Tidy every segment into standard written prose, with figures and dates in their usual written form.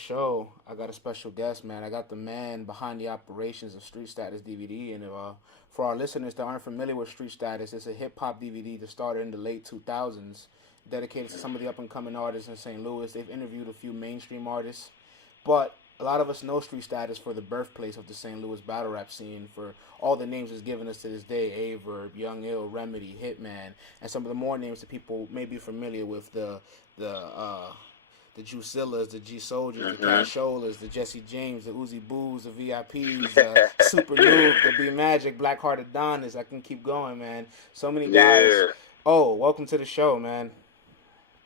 show, I got a special guest, man. I got the man behind the operations of Street Status DVD. And for our listeners that aren't familiar with Street Status, it's a hip hop DVD that started in the late 2000s, dedicated to some of the up and coming artists in St. Louis. They've interviewed a few mainstream artists, but a lot of us know Street Status for the birthplace of the St. Louis battle rap scene, for all the names it's given us to this day: Averb, Young Ill, Remedy, Hitman, and some of the more names that people may be familiar with: the Juicillas, the G Soldiers, the Casholas, the Jesse James, the Uzi Boos, the VIPs, Super Noob, the B Magic, Black Hearted Adonis. I can keep going, man. So many guys. Yeah, Oh, welcome to the show, man.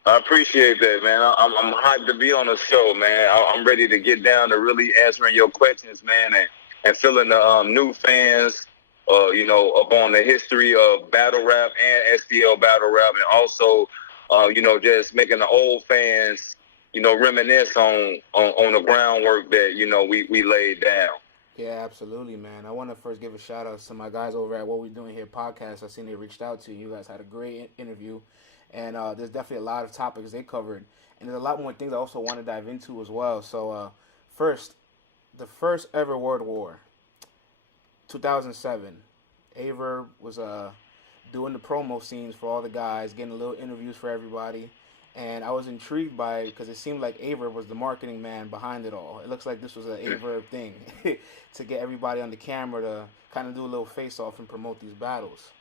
I appreciate that, man. I'm hyped to be on the show, man. I'm ready to get down to really answering your questions, man, and filling the new fans, up on the history of battle rap and STL battle rap, and also, just making the old fans, reminisce on the groundwork that we laid down. Yeah, absolutely, man. I want to first give a shout out to my guys over at What We Doing Here podcast. I seen they reached out to you. You guys had a great interview, and there's definitely a lot of topics they covered, and there's a lot more things I also want to dive into as well. So, first, the first ever World War, 2007. Averb was doing the promo scenes for all the guys, getting a little interviews for everybody. And I was intrigued by it because it seemed like Averb was the marketing man behind it all. It looks like this was an Averb thing to get everybody on the camera to kind of do a little face-off and promote these battles.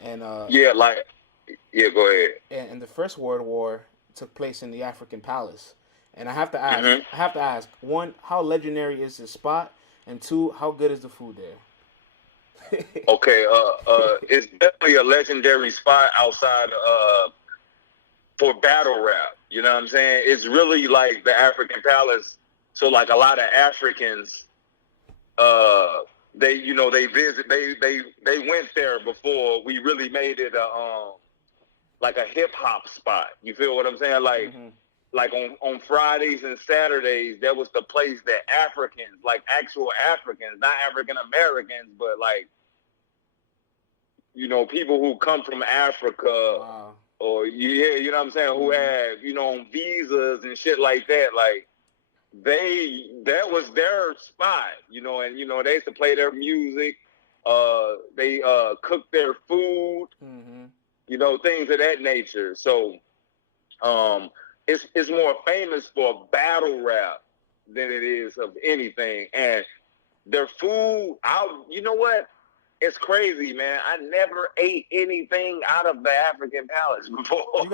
And Go ahead. and the First World War took place in the African Palace. And I have to ask, one, how legendary is this spot? And two, how good is the food there? Okay, it's definitely a legendary spot outside for battle rap. You know what I'm saying? It's really like the African Palace. So like a lot of Africans, they went there before we really made it like a hip hop spot. You feel what I'm saying? Like on Fridays and Saturdays, that was the place that Africans, like actual Africans, not African Americans, but like, people who come from Africa. Wow. Or you know what I'm saying, who had, on visas and shit like that, like that was their spot, and they used to play their music, they cooked their food, things of that nature. So it's more famous for battle rap than it is of anything. And their food, you know what? It's crazy, man. I never ate anything out of the African Palace before. You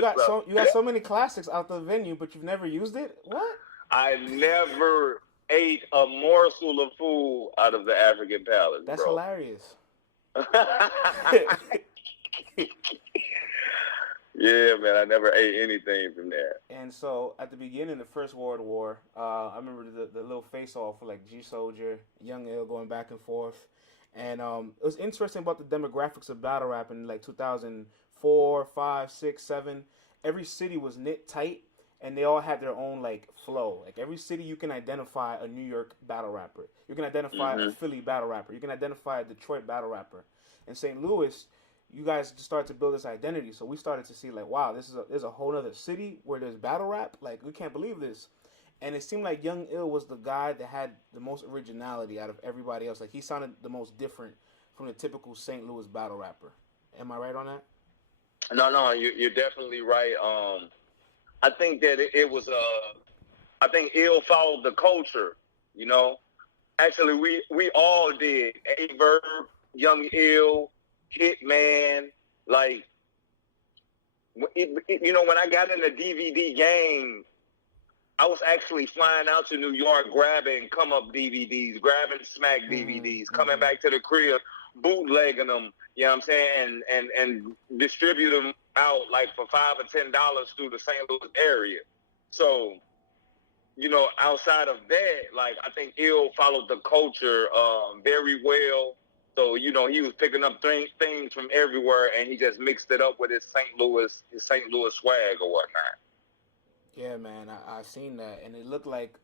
got so many classics out the venue, but you've never used it? What? I never ate a morsel of food out of the African Palace. That's bro. hilarious. Yeah, man. I never ate anything from there. And so at the beginning of the First World War, I remember the little face-off for like G Soldier, Young Ill going back and forth. And it was interesting about the demographics of battle rap in like 2004, 5, 6, 7. Every city was knit tight, and they all had their own like flow. Like every city, you can identify a New York battle rapper. You can identify a Philly battle rapper. You can identify a Detroit battle rapper. In St. Louis, you guys just started to build this identity. So we started to see like, wow, there's a whole other city where there's battle rap. Like we can't believe this. And it seemed like Young Ill was the guy that had the most originality out of everybody else. Like, he sounded the most different from the typical St. Louis battle rapper. Am I right on that? No, you're definitely right. I think that it was, I think Ill followed the culture, Actually, we all did. Averb, Young Ill, Hitman, like, when I got in the DVD game, I was actually flying out to New York, grabbing come up DVDs, grabbing smack DVDs, coming back to the crib, bootlegging them, you know what I'm saying, and distribute them out like for $5 or $10 through the St. Louis area. So, outside of that, like I think Ill followed the culture very well. So, he was picking up things from everywhere, and he just mixed it up with his St. Louis swag or whatnot. Yeah, man, I seen that, and it looked like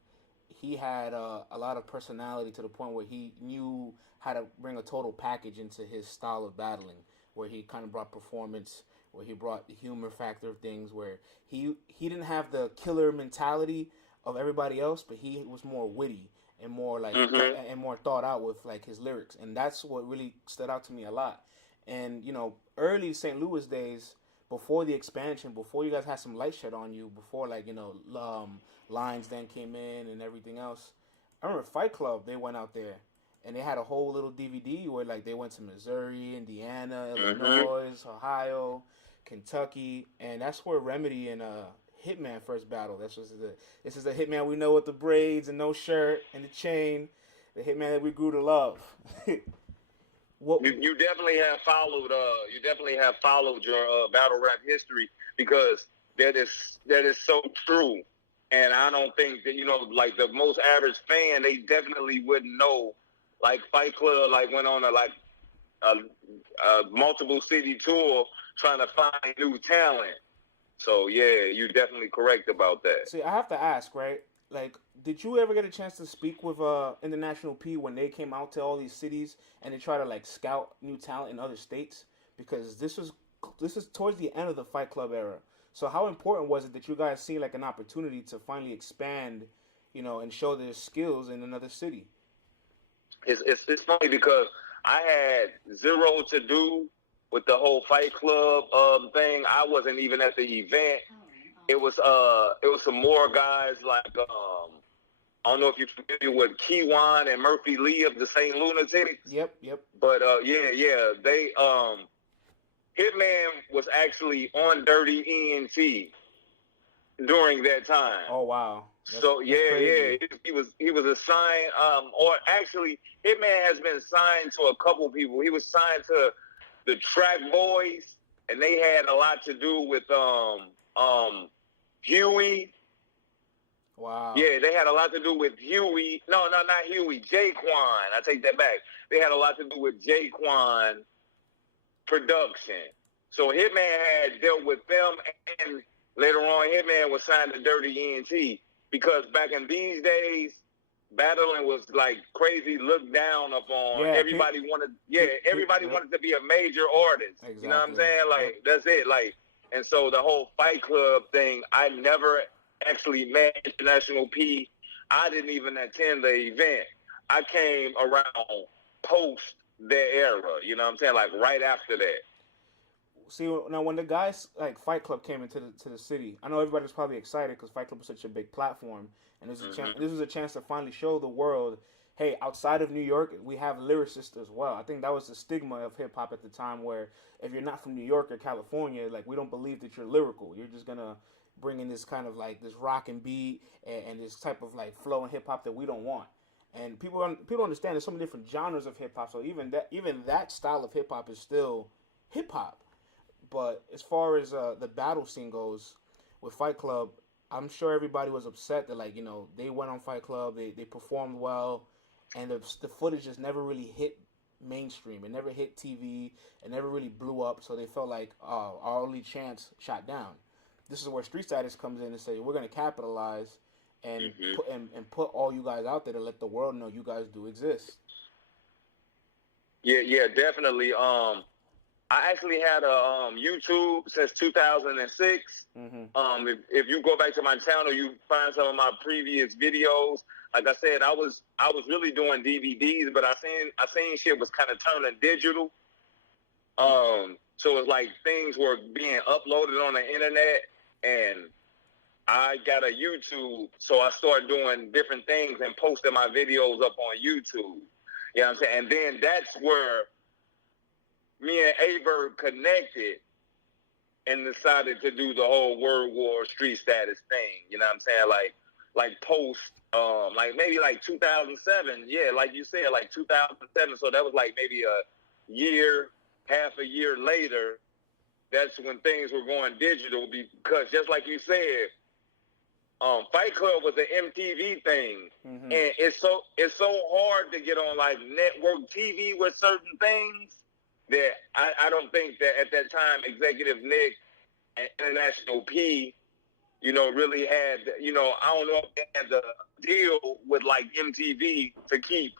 he had a lot of personality to the point where he knew how to bring a total package into his style of battling, where he kind of brought performance, where he brought the humor factor of things, where he didn't have the killer mentality of everybody else, but he was more witty and more like Mm-hmm. and more thought out with like his lyrics, and that's what really stood out to me a lot. And early St. Louis days, before the expansion, before you guys had some light shed on you, before like Lines then came in and everything else. I remember Fight Club. They went out there and they had a whole little DVD where like they went to Missouri, Indiana, Mm-hmm. Illinois, Ohio, Kentucky, and that's where Remedy and Hitman first battle. This is the Hitman we know with the braids and no shirt and the chain, the Hitman that we grew to love. What? You definitely have followed. You definitely have followed your battle rap history, because that is so true. And I don't think that, like the most average fan, they definitely wouldn't know. Like Fight Club, like went on a multiple city tour trying to find new talent. So yeah, you're definitely correct about that. See, I have to ask, right? Like, did you ever get a chance to speak with International P when they came out to all these cities and they try to like scout new talent in other states? Because this is towards the end of the Fight Club era. So how important was it that you guys see like an opportunity to finally expand, and show their skills in another city? It's funny because I had zero to do with the whole Fight Club thing. I wasn't even at the event. It was some more guys like I don't know if you're familiar with Keywan and Murphy Lee of the St. Lunatics. Yep. But yeah, they Hitman was actually on Dirty ENT during that time. Oh wow. That's yeah. He was assigned, or actually, Hitman has been signed to a couple people. He was signed to the Track Boys, and they had a lot to do with Huey. Wow. Yeah, they had a lot to do with Huey. No, not Huey. Jaquan. I take that back. They had a lot to do with Jaquan production. So Hitman had dealt with them, and later on, Hitman was signed to Dirty ENT, because back in these days, battling was like crazy looked down upon. Yeah, everybody wanted to be a major artist. Exactly. You know what I'm saying? Like, that's it. Like, and so the whole Fight Club thing, I never actually met International P. I didn't even attend the event. I came around post their era. You know what I'm saying? Like right after that. See, now when the guys like Fight Club came into the city, I know everybody was probably excited because Fight Club was such a big platform, and this was a chance to finally show the world, hey, outside of New York, we have lyricists as well. I think that was the stigma of hip hop at the time, where if you're not from New York or California, like we don't believe that you're lyrical. You're just gonna bring in this kind of like this rock and beat and this type of like flow in hip hop that we don't want. And people understand there's so many different genres of hip hop, so even that style of hip hop is still hip hop. But as far as the battle scene goes with Fight Club, I'm sure everybody was upset that they went on Fight Club, they performed well, and the footage just never really hit mainstream. It never hit TV. It never really blew up. So they felt like our only chance shot down. This is where Street Status comes in and say we're going to capitalize and put all you guys out there to let the world know you guys do exist. Yeah, definitely. I actually had a YouTube since 2006. If you go back to my channel, you find some of my previous videos. Like I said, I was really doing DVDs, but I seen shit was kind of turning digital. So it's like things were being uploaded on the internet, and I got a YouTube, so I started doing different things and posting my videos up on YouTube. You know what I'm saying? And then that's where me and Averb connected and decided to do the whole World War Street Status thing. You know what I'm saying? Like post, like maybe like 2007. Yeah, like you said, like 2007. So that was like maybe half a year later. That's when things were going digital, because just like you said, Fight Club was an MTV thing, and it's so hard to get on like network TV with certain things that I don't think that at that time Executive Nick and International P, really had, I don't know if they had the deal with like MTV to keep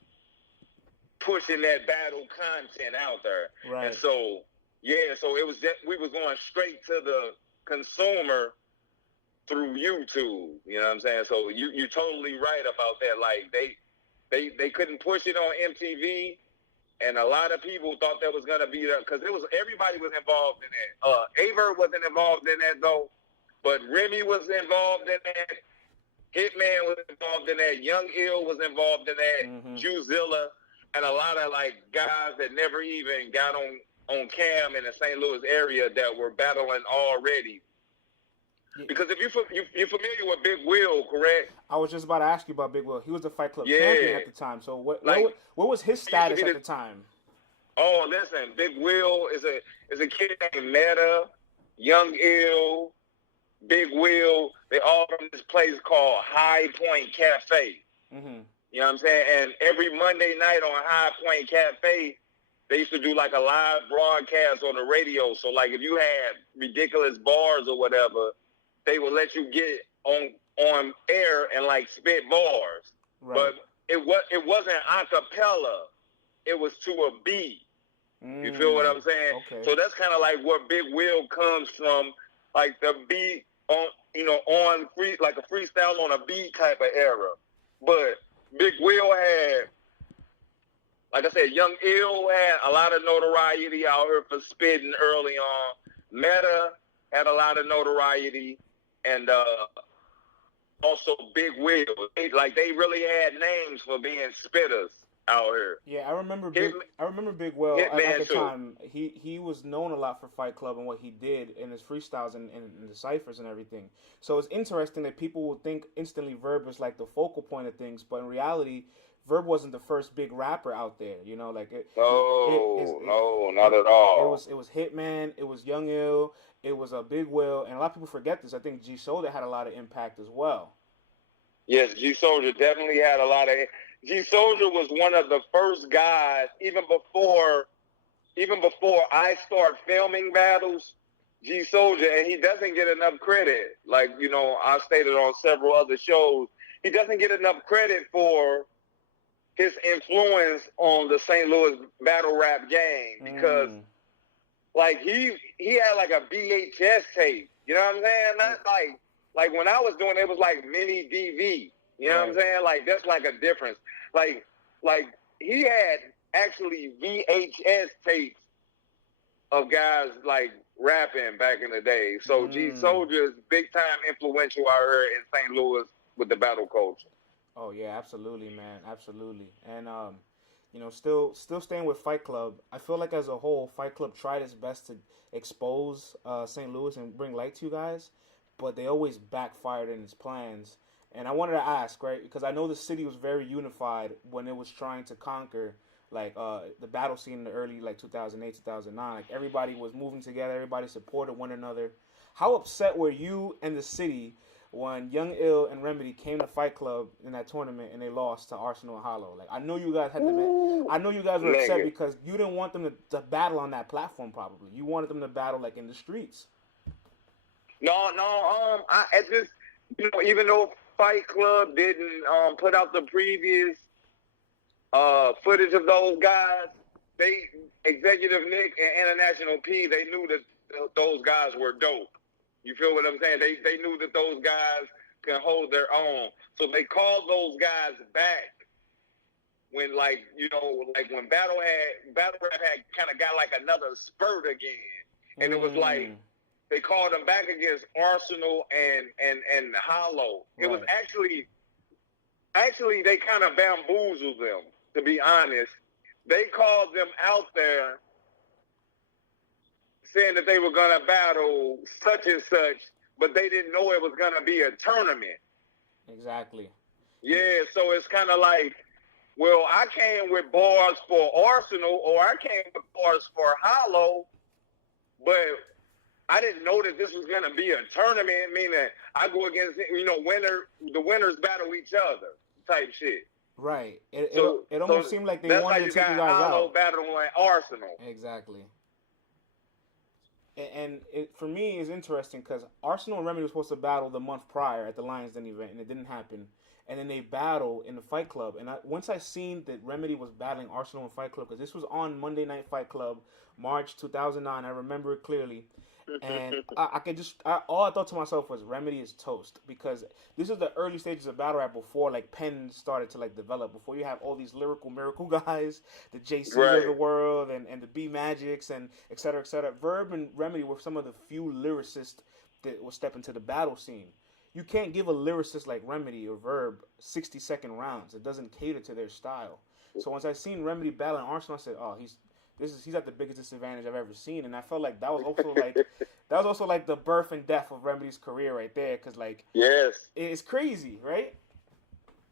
pushing that battle content out there. Right. And so, yeah, so it was that we was going straight to the consumer. through YouTube. You know what I'm saying? So you're totally right about that. Like they couldn't push it on MTV, and a lot of people thought that was gonna be there because everybody was involved in that. Aver wasn't involved in that though, but Remy was involved in that. Hitman was involved in that. Young Ill was involved in that. Juzilla, and a lot of like guys that never even got on cam in the St. Louis area that were battling already. Yeah. Because if you're familiar with Big Will, correct? I was just about to ask you about Big Will. He was the Fight Club champion at the time. So what was his status at the time? Oh, listen, Big Will is a kid named Meta, Young Ill, Big Will. They all from this place called High Point Cafe. Mm-hmm. You know what I'm saying? And every Monday night on High Point Cafe, they used to do like a live broadcast on the radio. So like if you had ridiculous bars or whatever, they would let you get on air and like spit bars. Right. But it wasn't a cappella. It was to a beat. You feel what I'm saying? Okay. So that's kind of like where Big Will comes from, like the beat on free, like a freestyle on a beat type of era. But Big Will had, like I said, Young Ill had a lot of notoriety out here for spitting early on. Meta had a lot of notoriety, and also Big Will. They really had names for being spitters out here. Yeah, I remember Big Will at the time. He was known a lot for Fight Club and what he did in his freestyles and the ciphers and everything. So it's interesting that people will think instantly Verb is like the focal point of things, but in reality, Verb wasn't the first big rapper out there. You know, like no, not at all. It was Hitman, it was Young Ill, it was a Big Will, and a lot of people forget this. I think G Soulja had a lot of impact as well. Yes, G Soulja definitely had a lot of. G Soulja was one of the first guys, even before I start filming battles. G Soulja, and he doesn't get enough credit. Like, you know, I stated on several other shows, he doesn't get enough credit for his influence on the St. Louis battle rap game because, like, he had like a VHS tape. You know what I'm saying? Not like when I was doing it was like mini DV. You know what I'm saying? Like, that's like a difference. Like he had actually VHS tapes of guys like rapping back in the day. So G Soulja is big time influential out here in St. Louis with the battle culture. Oh yeah, absolutely, man, absolutely. And you know, still staying with Fight Club, I feel like as a whole, Fight Club tried its best to expose St. Louis and bring light to you guys, but they always backfired in its plans. And I wanted to ask, right, because I know the city was very unified when it was trying to conquer, like, the battle scene in the early, like, 2008, 2009. Like, everybody was moving together. Everybody supported one another. How upset were you and the city when Young Ill and Remyd came to Fight Club in that tournament and they lost to Arsonal and Hollow? Like, I know you guys were upset because you didn't want them to battle on that platform, probably. You wanted them to battle, like, in the streets. Even though Fight Club didn't put out the previous footage of those guys, Executive Nick and International P, they knew that those guys were dope. You feel what I'm saying? They knew that those guys can hold their own. So they called those guys back when, like, you know, like when Battle Rap had kind of got like another spurt again. And it was like, they called them back against Arsonal and Hollow. It was actually they kind of bamboozled them, to be honest. They called them out there saying that they were going to battle such and such, but they didn't know it was going to be a tournament. Exactly. Yeah, so it's kind of like, well, I came with bars for Arsonal or I came with bars for Hollow, but I didn't know that this was going to be a tournament, meaning I go against, you know, the winners battle each other type shit. Right. It almost seemed like they wanted to take you guys Hollow out. battling Arsonal. Exactly. And for me, it's interesting because Arsonal and Remyd were supposed to battle the month prior at the Lions Den event, and it didn't happen. and then they battle in the Fight Club. And once I seen that Remedy was battling Arsonal in Fight Club, because this was on Monday Night Fight Club, March 2009, I remember it clearly. And I could all I thought to myself was Remedy is toast, because this is the early stages of battle rap before like pen started to like develop, before you have all these lyrical miracle guys, the JCs of the world and the B Magics and et cetera, et cetera. Verb and Remedy were some of the few lyricists that will step into the battle scene. You can't give a lyricist like Remedy or Verb 60-second rounds. It doesn't cater to their style. So once I seen Remedy battling Arsonal, I said, oh, he's at the biggest disadvantage I've ever seen. And I felt like that was also like the birth and death of Remedy's career right there, because like, yes, it's crazy, right?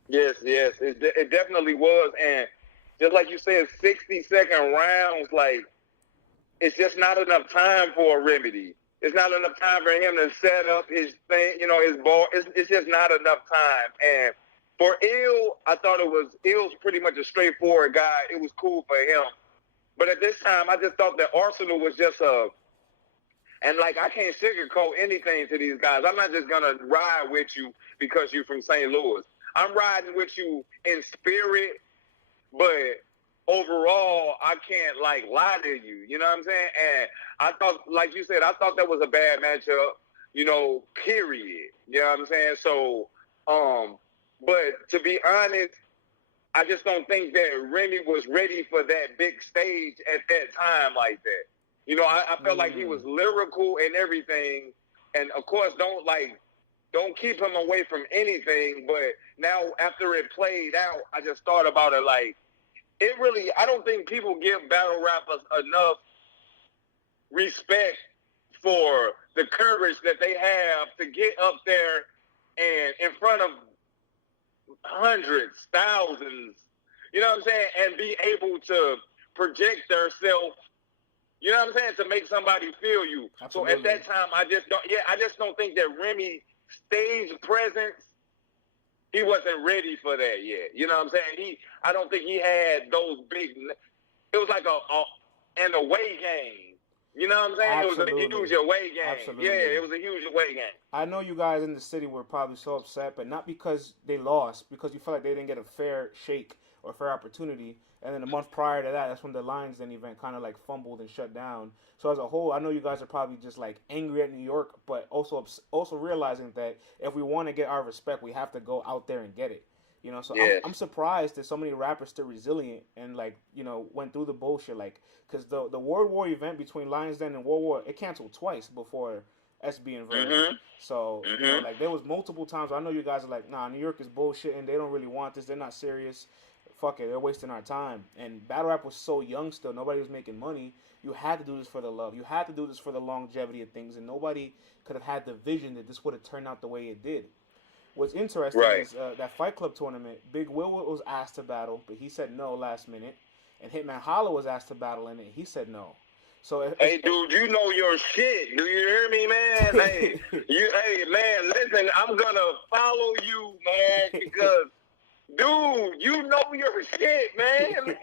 Yes, it definitely was. And just like you said, 60-second rounds, like, it's just not enough time for a Remedy. It's not enough time for him to set up his thing, his ball. It's just not enough time. And for Ill, I thought Ill's pretty much a straightforward guy. It was cool for him. But at this time, I just thought that Arsonal was just and like, I can't sugarcoat anything to these guys. I'm not just going to ride with you because you're from St. Louis. I'm riding with you in spirit, but overall, I can't like lie to you. You know what I'm saying? And I thought, like you said, I thought that was a bad matchup, period. You know what I'm saying? So, but to be honest, I just don't think that Remy was ready for that big stage at that time like that. I felt like he was lyrical and everything. And of course, don't keep him away from anything. But now after it played out, I just thought about it like, I don't think people give battle rappers enough respect for the courage that they have to get up there and in front of hundreds, thousands, you know what I'm saying, and be able to project themselves, you know what I'm saying, to make somebody feel you. Absolutely. So at that time, I just don't think that Remy stage presence, he wasn't ready for that yet. You know what I'm saying? I don't think he had those big. It was like an away game. You know what I'm saying? Absolutely. It was a huge away game. Absolutely. Yeah, it was a huge away game. I know you guys in the city were probably so upset, but not because they lost, because you felt like they didn't get a fair shake or fair opportunity. And then a month prior to that, that's when the Lions Den event kind of like fumbled and shut down. So as a whole, I know you guys are probably just like angry at New York, but also realizing that if we want to get our respect, we have to go out there and get it. So yes. I'm surprised that so many rappers still resilient and like, went through the bullshit, like, because the World War event between Lions Den and World War, it canceled twice before SB and Verb. Mm-hmm. So, like there was multiple times I know you guys are like, nah, New York is bullshit and they don't really want this. They're not serious. Fuck it, they're wasting our time. And battle rap was so young still. Nobody was making money. You had to do this for the love. You had to do this for the longevity of things. And nobody could have had the vision that this would have turned out the way it did. What's interesting is that Fight Club tournament, Big Will was asked to battle, but he said no last minute. And Hitman Hollas was asked to battle in it. He said no. So hey, dude, you know your shit. Do you hear me, man? Hey, man, listen, I'm going to follow you, man, because... Dude, you know your shit, man.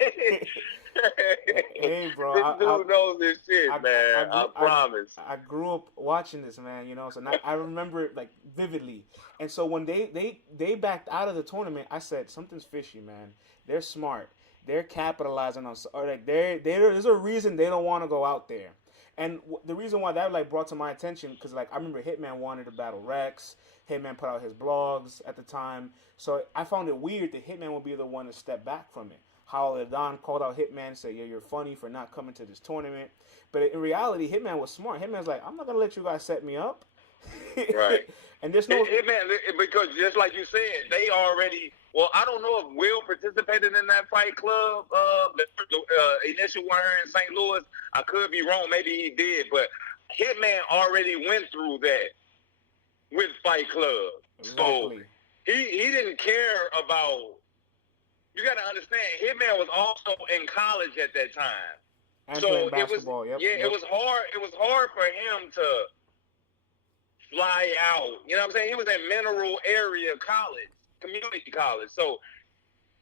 Hey, bro. This dude knows his shit, man. I promise. I grew up watching this, man, so I remember it, like, vividly. And so when they backed out of the tournament, I said, something's fishy, man. They're smart. They're capitalizing on, or like, there's a reason they don't want to go out there. And the reason why that, like, brought to my attention, because, like, I remember Hitman wanted to battle Rex. Hitman put out his blogs at the time. So I found it weird that Hitman would be the one to step back from it. How Don called out Hitman and said, yeah, you're funny for not coming to this tournament. But in reality, Hitman was smart. Hitman's like, I'm not going to let you guys set me up. Right. And there's no... Hitman, because just like you said, they already... Well, I don't know if Will participated in that Fight Club, the initial one in St. Louis. I could be wrong. Maybe he did. But Hitman already went through that with Fight Club. Exactly. So he didn't care about... You got to understand, Hitman was also in college at that time. And so basketball. It was hard. It was hard for him to fly out. You know what I'm saying? He was in Mineral Area College, community college. So,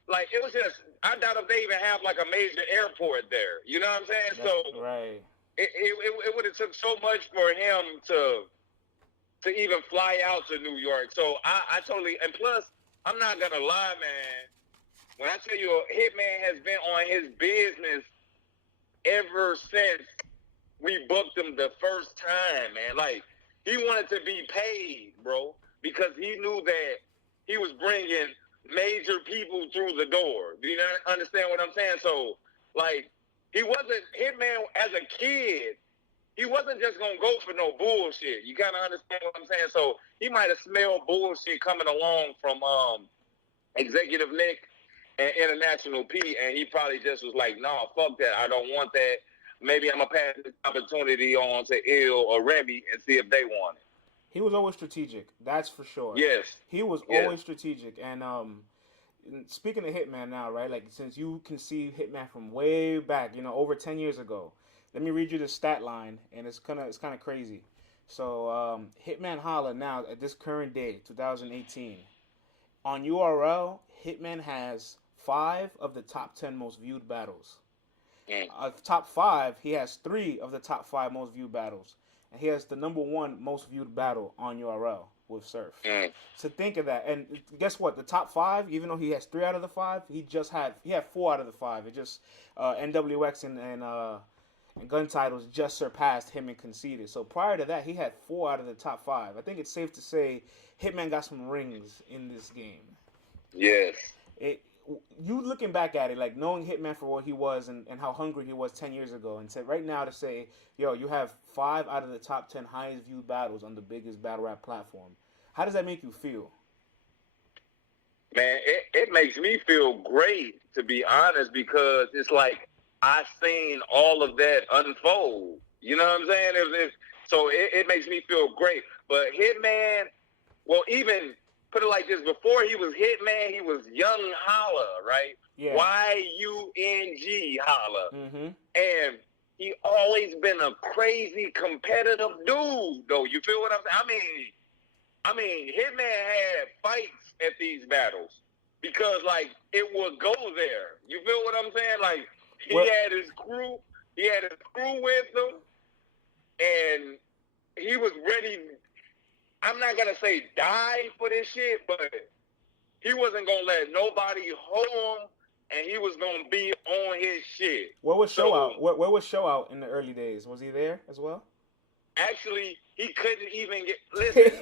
like, it was just, I doubt if they even have, like, a major airport there. You know what I'm saying? That's right. It would have took so much for him to even fly out to New York. So, I totally, and plus, I'm not gonna lie, man. When I tell you, Hitman has been on his business ever since we booked him the first time, man. Like, he wanted to be paid, bro, because he knew that he was bringing major people through the door. Do you understand what I'm saying? So, like, he wasn't, Hitman as a kid, he wasn't just going to go for no bullshit. You kind of understand what I'm saying? So, he might have smelled bullshit coming along from Executive Nick and International P, and he probably just was like, nah, fuck that. I don't want that. Maybe I'm going to pass this opportunity on to Ill or Remyd and see if they want it. He was always strategic. That's for sure. Yes. He was always strategic. And speaking of Hitman now, right? Like, since you can see Hitman from way back, over 10 years ago, let me read you the stat line, and it's kind of crazy. So, Hitman Holla now, at this current day, 2018, on URL, Hitman has 5 of the top 10 most viewed battles. Top 5, he has 3 of the top 5 most viewed battles. And he has the number 1 most viewed battle on URL with Surf. So think of that. And guess what? The top 5, even though he has 3 out of the 5, he had 4 out of the 5. It just NWX and gun titles just surpassed him and Conceded. So prior to that, he had 4 out of the top 5. I think it's safe to say Hitman got some rings in this game. Yes. You looking back at it, like knowing Hitman for what he was and how hungry he was 10 years ago, and right now to say, yo, you have 5 out of the top 10 highest viewed battles on the biggest battle rap platform. How does that make you feel? Man, it makes me feel great, to be honest, because it's like I've seen all of that unfold. You know what I'm saying? So it makes me feel great. But Hitman, well, even put it like this, before he was Hitman, he was Young Holla, right? Yeah. Y-U-N-G Holla. Mm-hmm. And he always been a crazy competitive dude, though. You feel what I'm saying? I mean, Hitman had fights at these battles because, like, it would go there. You feel what I'm saying? Like, he had his crew with him, and he was ready. I'm not going to say die for this shit, but he wasn't going to let nobody hold him, and he was going to be on his shit. Where was Show Out? Where was Show Out in the early days? Was he there as well? Actually, he couldn't even get... Listen,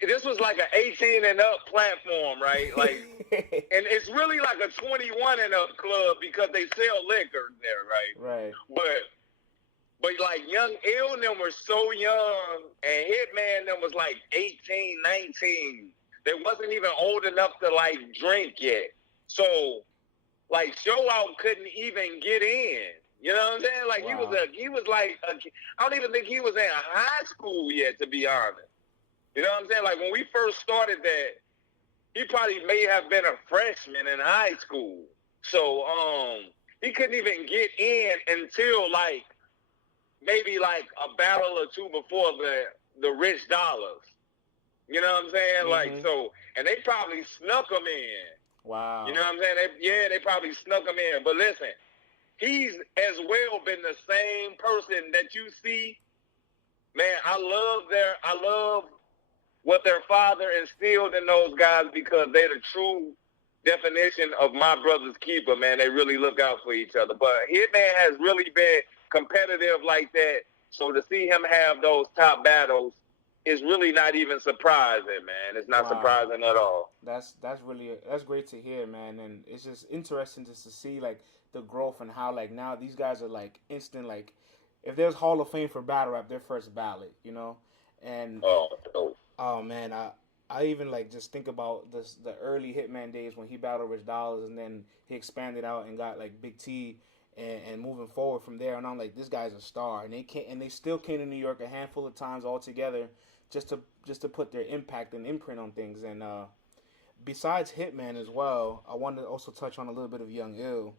this was like an 18 and up platform, right? Like, and it's really like a 21 and up club because they sell liquor there, right? Right. But like Young Ill and them were so young, and Hitman them was like 18, 19. They wasn't even old enough to like drink yet. So like Show Out couldn't even get in. You know what I'm saying? Like wow. he was like I don't even think he was in high school yet, to be honest. You know what I'm saying? Like when we first started that, he probably may have been a freshman in high school. So he couldn't even get in until like maybe like a battle or two before the Rich Dollars. You know what I'm saying? Mm-hmm. Like, so, and they probably snuck him in. Wow. You know what I'm saying? They probably snuck him in. But listen, he's as well been the same person that you see. Man, I love what their father instilled in those guys because they're the true definition of my brother's keeper, man. They really look out for each other. But Hitman has really been competitive like that, so to see him have those top battles is really not even surprising, man. It's not surprising at all. That's great to hear, man, and it's just interesting just to see like the growth and how like now these guys are like instant, like if there's Hall of Fame for battle rap, their first ballot, you know, and oh man, I even like just think about the early Hitman days when he battled Rich Dollars and then he expanded out and got like Big T. And moving forward from there, and I'm like, this guy's a star, and they still came to New York a handful of times all together, just to put their impact and imprint on things. And besides Hitman as well, I wanted to also touch on a little bit of Young Ill,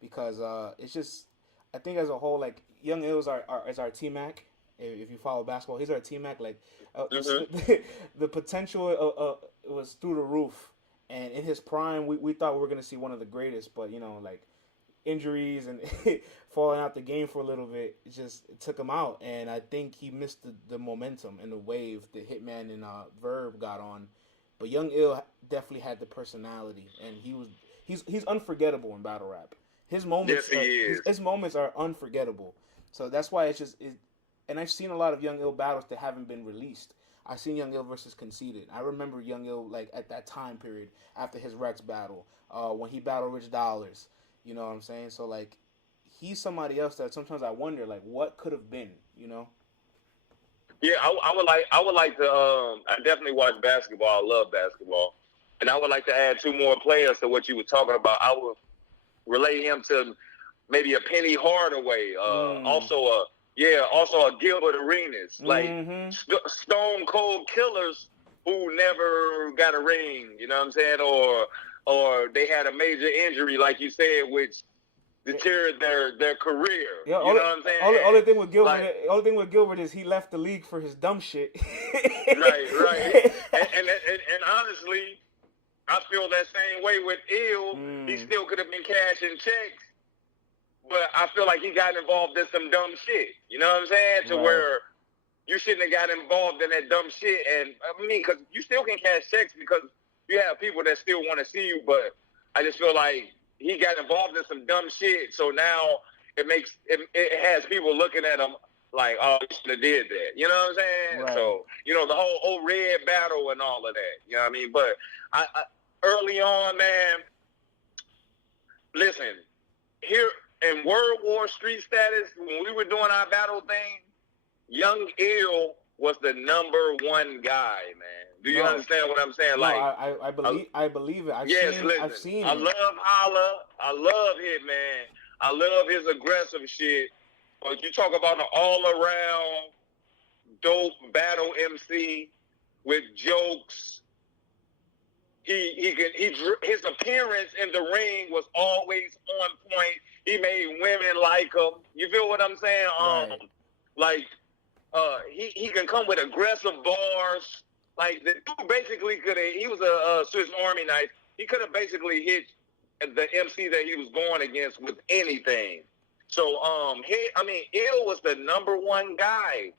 because it's just, I think as a whole, like Young Ill is our T-Mac. If you follow basketball, he's our T-Mac. Like the potential was through the roof, and in his prime, we thought we were gonna see one of the greatest, but like injuries and falling out the game for a little bit, it took him out, and I think he missed the momentum and the wave that Hitman and Verb got on But Young Ill definitely had the personality, and he's unforgettable in battle rap. His moments, Yes, he is. His moments are unforgettable. So that's why and I've seen a lot of Young Ill battles that haven't been released. I've seen Young Ill versus Conceited. I remember Young Ill like at that time period after his Rex battle, when he battled Rich Dollars. You know what I'm saying? So like, he's somebody else that sometimes I wonder like what could have been. You know? Yeah, I would like to. I definitely watch basketball. I love basketball, and I would like to add 2 more players to what you were talking about. I would relate him to maybe a Penny Hardaway. Also a Gilbert Arenas, like stone cold killers who never got a ring. You know what I'm saying? Or they had a major injury, like you said, which deterred their career. Yeah, you know what I'm saying? Only thing with Gilbert is he left the league for his dumb shit. right. And honestly, I feel that same way with Ill. He still could have been cashing checks, but I feel like he got involved in some dumb shit. You know what I'm saying? To where you shouldn't have got involved in that dumb shit. And I mean, because you still can cash checks because you have people that still want to see you, but I just feel like he got involved in some dumb shit. So now it has people looking at him like, oh, you should have did that. You know what I'm saying? Right. So, the whole red battle and all of that. You know what I mean? But I early on, man, listen, here in World War Street Status, when we were doing our battle thing, Young Ill was the #1 guy, man. Do you understand what I'm saying? No, like I believe it. I've seen it. I love Holla. I love Hitman. I love his aggressive shit. But you talk about an all-around dope battle MC with jokes. His appearance in the ring was always on point. He made women like him. You feel what I'm saying? Right. He can come with aggressive bars. Like, the dude basically he was a Swiss Army knife. He could have basically hit the MC that he was going against with anything. So, Ill was the #1 guy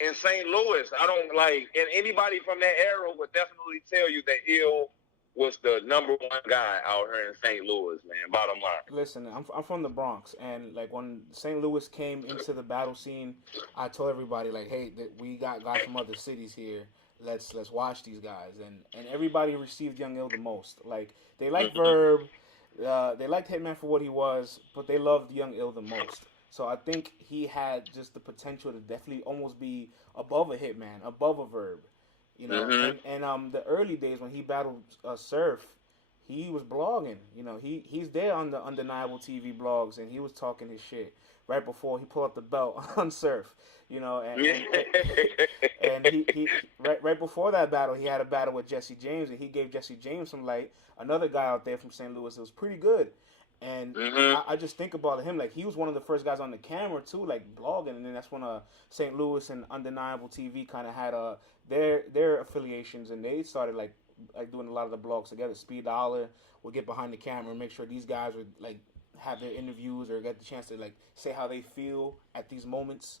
in St. Louis. And anybody from that era would definitely tell you that Ill was the #1 guy out here in St. Louis, man, bottom line. Listen, I'm from the Bronx, and like when St. Louis came into the battle scene, I told everybody like, hey, we got guys from other cities here. Let's watch these guys, and everybody received Young Ill the most. Like, they liked Verb, they liked Hitman for what he was, but they loved Young Ill the most. So I think he had just the potential to definitely almost be above a Hitman, above a Verb, you know. And the early days when he battled Surf, he was blogging. You know, he's there on the Undeniable TV blogs, and he was talking his shit right before he pulled up the belt on Surf. You know, and he right before that battle, he had a battle with Jesse James, and he gave Jesse James some light. Another guy out there from St. Louis, it was pretty good. And I just think about him, like, he was one of the first guys on the camera too, like blogging, and then that's when St. Louis and Undeniable TV kind of had their affiliations, and they started like doing a lot of the blogs together. Speed Dollar would get behind the camera and make sure these guys would like have their interviews or get the chance to like say how they feel at these moments.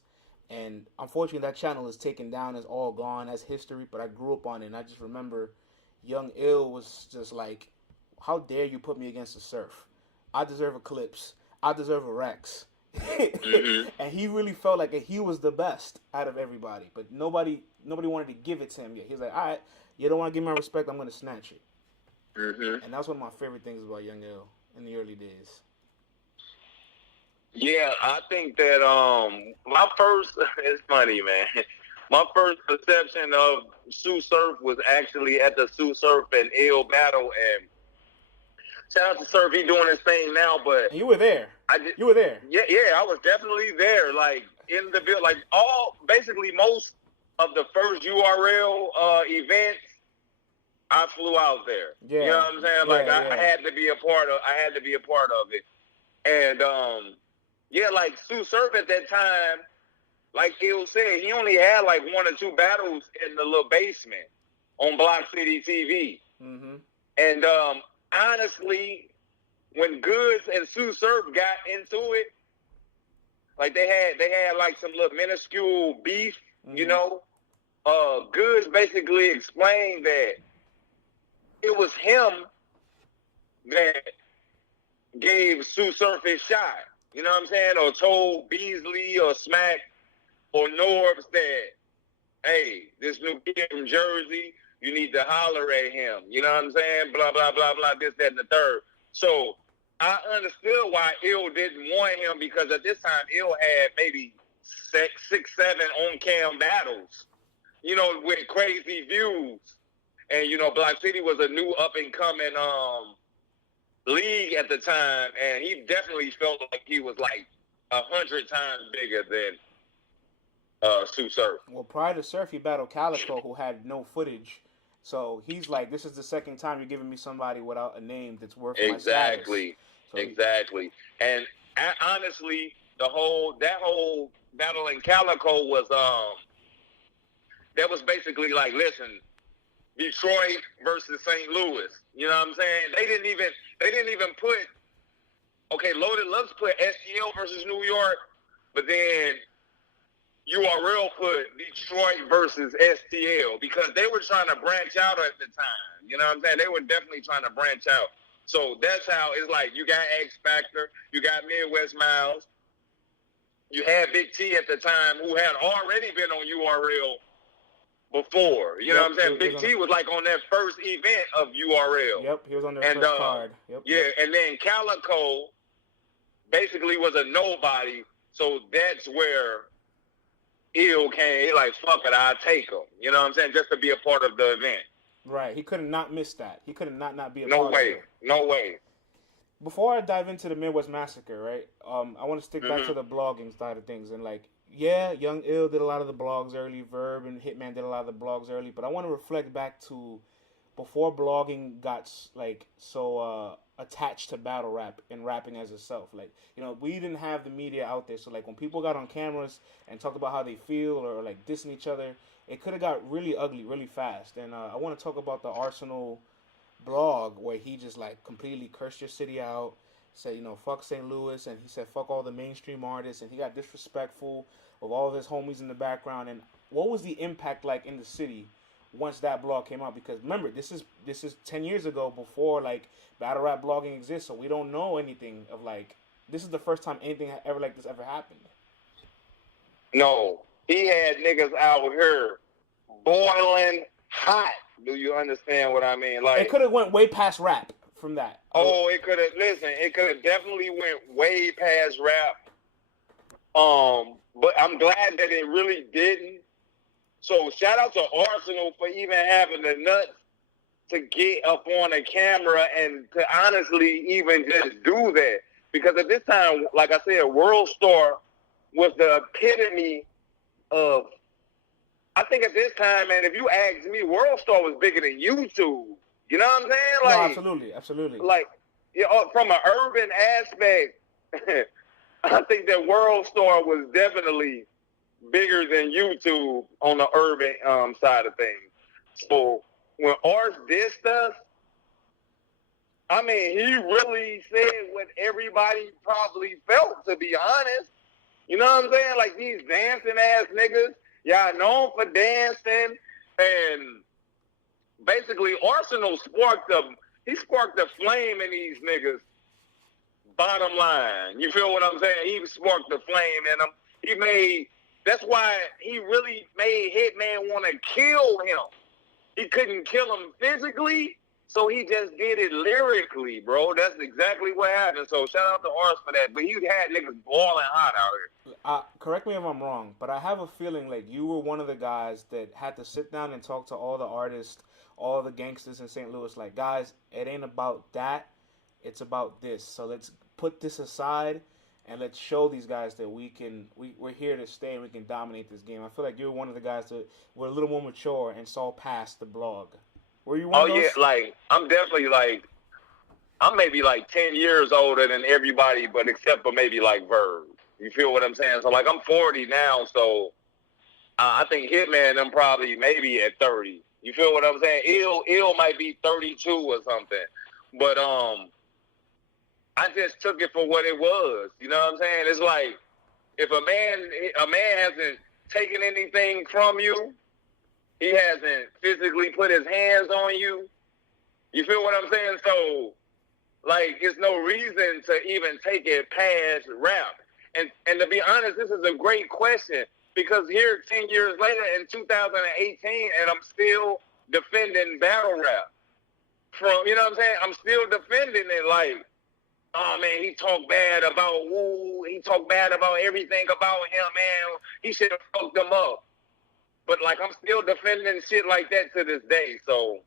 And unfortunately, that channel is taken down, is all gone, as history. But I grew up on it, and I just remember Young Ill was just like, how dare you put me against the Surf? I deserve Eclipse. I deserve a Rex. And he really felt like he was the best out of everybody. But nobody wanted to give it to him yet. He was like, all right, you don't want to give me my respect, I'm going to snatch it. And that's one of my favorite things about Young Ill in the early days. Yeah, I think that it's funny, man. My first perception of Sue Surf was actually at the Sue Surf and Ill battle, and shout out to Surf, he doing his thing now, but and you were there. You were there. Yeah, I was definitely there, like in the build, like basically most of the first URL events, I flew out there. Yeah. You know what I'm saying? Like I had to be a part of it. And like Sue Surf at that time, like Ill said, he only had like 1 or 2 battles in the little basement on Block City TV. And honestly, when Goods and Sue Surf got into it, like they had like some little minuscule beef, you know. Goods basically explained that it was him that gave Sue Surf his shot. You know what I'm saying? Or told Beasley or Smack or Norbs that, hey, this new kid from Jersey, you need to holler at him. You know what I'm saying? Blah, blah, blah, blah, this, that, and the third. So I understood why Ill didn't want him, because at this time, Ill had maybe six, seven on-cam battles, you know, with crazy views. And, you know, Black City was a new up-and-coming league at the time, and he definitely felt like he was like 100 times bigger than Sue Surf. Well, prior to Surf, he battled Calico, who had no footage. So he's like, this is the second time you're giving me somebody without a name that's worth my status. Exactly. And honestly, that whole battle in Calico was that was basically like, listen, Detroit versus St. Louis. You know what I'm saying? They didn't even put, okay, Loaded Lux put STL versus New York, but then URL put Detroit versus STL, because they were trying to branch out at the time. You know what I'm saying? They were definitely trying to branch out. So that's how it's like, you got X Factor, you got Midwest Miles, you had Big T at the time, who had already been on URL before. You know what I'm saying? Big T was like on that first event of URL. Yep, he was on their first card. Yep. And then Calico basically was a nobody, so that's where Ill came. He like, fuck it, I'll take him. You know what I'm saying? Just to be a part of the event. Right. He couldn't not miss that. He couldn't not be a part of it. No way. Before I dive into the Midwest Massacre, right, I want to stick back to the blogging side of things. And, like, yeah, Young Ill did a lot of the blogs early. Verb and Hitman did a lot of the blogs early. But I want to reflect back to before blogging got, like, so attached to battle rap and rapping as itself. Like, you know, we didn't have the media out there. So, like, when people got on cameras and talked about how they feel or, like, dissing each other, it could have got really ugly really fast. And I want to talk about the Arsonal blog where he just, like, completely cursed your city out, said, you know, fuck St. Louis, and he said fuck all the mainstream artists, and he got disrespectful with all of his homies in the background. And what was the impact like in the city once that blog came out? Because remember, this is 10 years ago, before, like, battle rap blogging exists, so we don't know anything of, like, this is the first time anything ever like this ever happened. No, he had niggas out here boiling hot. Do you understand what I mean? Like, it could have went way past rap from that. Oh, it could have definitely went way past rap. But I'm glad that it really didn't. So shout out to Arsonal for even having the nuts to get up on a camera and to honestly even just do that. Because at this time, like I said, World Star was the epitome of, I think at this time, man, if you ask me, World Star was bigger than YouTube. You know what I'm saying? Like, no, absolutely. Like, you know, from an urban aspect, I think that World Star was definitely bigger than YouTube on the urban side of things. So when Ars dissed us, I mean, he really said what everybody probably felt, to be honest. You know what I'm saying? Like, these dancing ass niggas, y'all known for dancing, and basically Arsonal sparked a flame in these niggas. Bottom line, you feel what I'm saying? He sparked the flame in them. That's why he really made Hitman want to kill him. He couldn't kill him physically, so he just did it lyrically, bro. That's exactly what happened. So shout out to Ars for that. But he had niggas boiling hot out here. Correct me if I'm wrong, but I have a feeling like you were one of the guys that had to sit down and talk to all the artists, all the gangsters in St. Louis. Like, guys, it ain't about that. It's about this. So let's put this aside and let's show these guys that we're here to stay and we can dominate this game. I feel like you're one of the guys that were a little more mature and saw past the blog. Were you one of those? Yeah, like, I'm definitely, like, I'm maybe, like, 10 years older than everybody, but except for maybe, like, Verb. You feel what I'm saying? So, like, I'm 40 now, so I think Hitman, I'm probably maybe at 30. You feel what I'm saying? Ill might be 32 or something. But, I just took it for what it was. You know what I'm saying? It's like, if a man hasn't taken anything from you, he hasn't physically put his hands on you, You feel what I'm saying? So, like, there's no reason to even take it past rap. And to be honest, this is a great question because here 10 years later in 2018, and I'm still defending battle rap. You know what I'm saying? I'm still defending it like, oh, man, he talked bad about Woo. He talked bad about everything about him, man. He should have fucked them up. But, like, I'm still defending shit like that to this day. So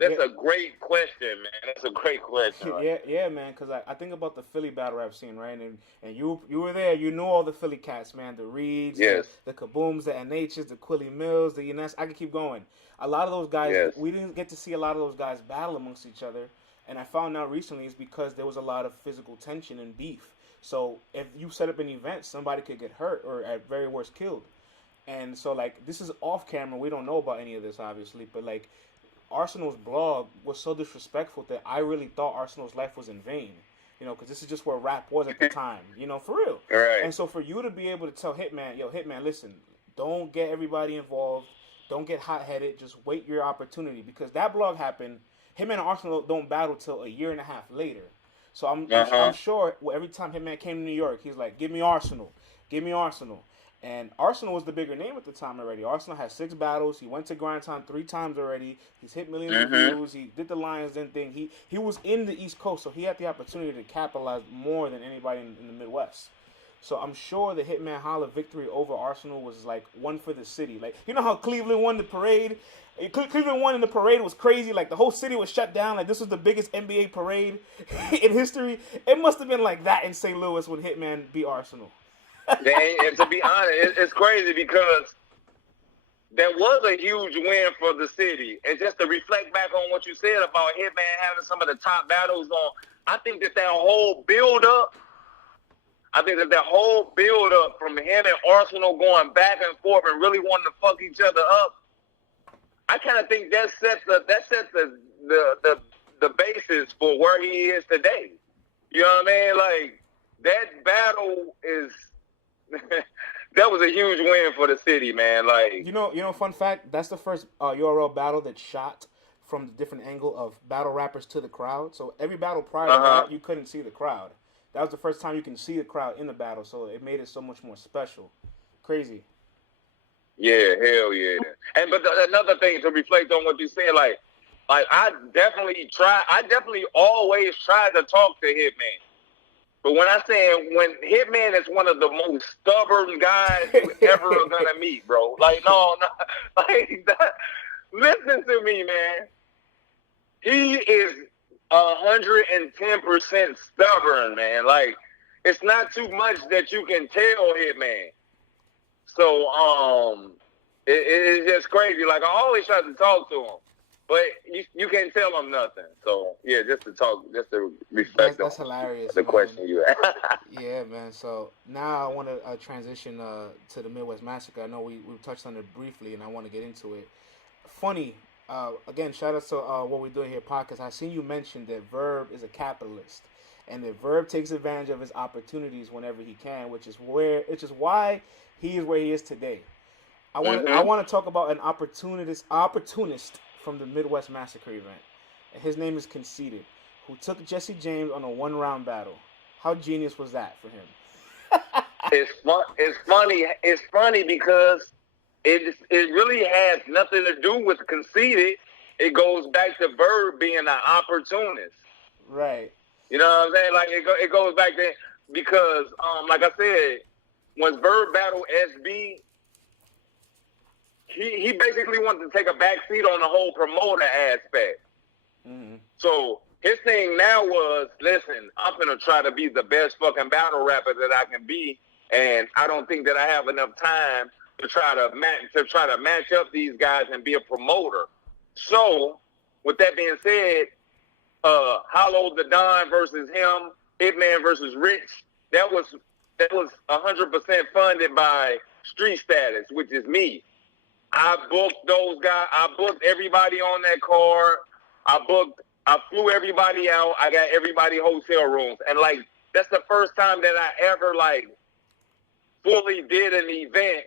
that's a great question, man. That's a great question. Right? Yeah, man, because I think about the Philly battle rap scene, right? And you were there. You knew all the Philly cats, man. The Reeds, the Kabooms, the NHs, the Quilly Mills, the Ines. I could keep going. A lot of those guys, we didn't get to see a lot of those guys battle amongst each other. And I found out recently it's because there was a lot of physical tension and beef. So if you set up an event, somebody could get hurt or at very worst killed. And so, like, this is off camera. We don't know about any of this, obviously. But, like, Arsonal's blog was so disrespectful that I really thought Arsonal's life was in vain. You know, because this is just where rap was at the time. You know, for real. Right. And so for you to be able to tell Hitman, yo, Hitman, listen, don't get everybody involved. Don't get hot-headed. Just wait your opportunity. Because that blog happened. Hitman and Arsonal don't battle till a year and a half later. So I'm sure every time Hitman came to New York, he's like, give me Arsonal. Give me Arsonal. And Arsonal was the bigger name at the time already. Arsonal had 6 battles. He went to Grind Time 3 times already. He's hit millions of views. He did the Lions Den thing. He was in the East Coast, so he had the opportunity to capitalize more than anybody in the Midwest. So I'm sure the Hitman Holla victory over Arsonal was like one for the city. Like, you know how Cleveland won the parade? Cleveland won in the parade was crazy. Like, the whole city was shut down. Like, this was the biggest NBA parade in history. It must have been like that in St. Louis when Hitman beat Arsonal. And to be honest, it's crazy because that was a huge win for the city. And just to reflect back on what you said about Hitman having some of the top battles on, I think that whole build-up, from him and Arsonal going back and forth and really wanting to fuck each other up, I kind of think that sets the basis for where he is today. You know what I mean? Like, that battle is... that was a huge win for the city, man. Like, you know, fun fact, that's the first URL battle that shot from the different angle of battle rappers to the crowd. So every battle prior to that, you couldn't see the crowd. That was the first time you can see the crowd in the battle, so it made it so much more special. Crazy. Yeah, hell yeah. And but another thing to reflect on what you said, like I definitely always try to talk to Hitman. But when Hitman is one of the most stubborn guys you ever are gonna meet, bro. Like, no, like that. Listen to me, man. He is 110% stubborn, man. Like, it's not too much that you can tell Hitman. So, it's just crazy. Like, I always try to talk to him. But you can't tell them nothing. So, yeah, just to reflect that's hilarious, the man. question you asked. Yeah, man. So, now I want to transition to the Midwest Massacre. I know we touched on it briefly, and I want to get into it. Funny, again, shout out to What We're Doing Here podcast. I seen you mention that Verb is a capitalist, and that Verb takes advantage of his opportunities whenever he can, which is why he is where he is today. I want to talk about an opportunist from the Midwest Massacre event. And his name is Conceited, who took Jesse James on a 1-round battle. How genius was that for him? It's funny because it really has nothing to do with Conceited. It goes back to Verb being an opportunist. Right. You know what I'm saying? Like, it goes back there because, like I said, when Verb battled SB, he basically wanted to take a back seat on the whole promoter aspect. Mm-hmm. So his thing now was, listen, I'm going to try to be the best fucking battle rapper that I can be, and I don't think that I have enough time to try to match up these guys and be a promoter. So, with that being said, Hollow the Don versus him, Hitman versus Rich, that was 100% funded by Street Status, which is me. I booked those guys. I booked everybody on that card. I flew everybody out. I got everybody hotel rooms. And, like, that's the first time that I ever, like, fully did an event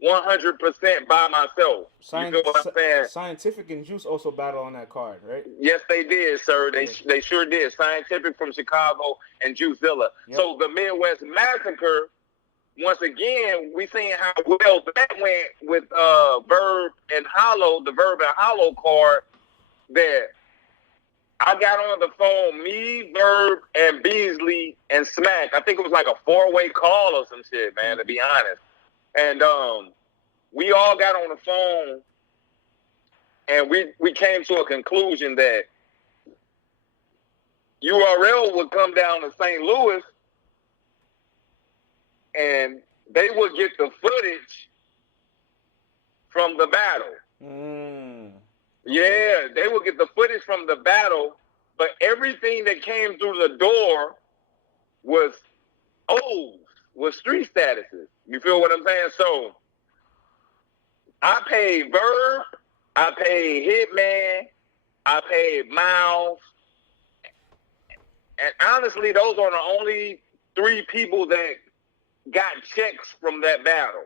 100% by myself. You feel what I'm saying? Scientific and Juice also battle on that card, right? Yes, they did, sir. They sure did. Scientific from Chicago and Juicezilla. Yep. So the Midwest Massacre, once again, we seen how well that went with Verb and Hollow, the Verb and Hollow card that I got on the phone, me, Verb, and Beasley, and Smack. I think it was like a 4-way call or some shit, man, to be honest. And we all got on the phone, and we came to a conclusion that URL would come down to St. Louis, and they would get the footage from the battle. Yeah, they would get the footage from the battle, but everything that came through the door was O's, was street statuses. You feel what I'm saying? So I paid Verb, I paid Hitman, I paid Miles, and honestly, those are the only 3 people that got checks from that battle.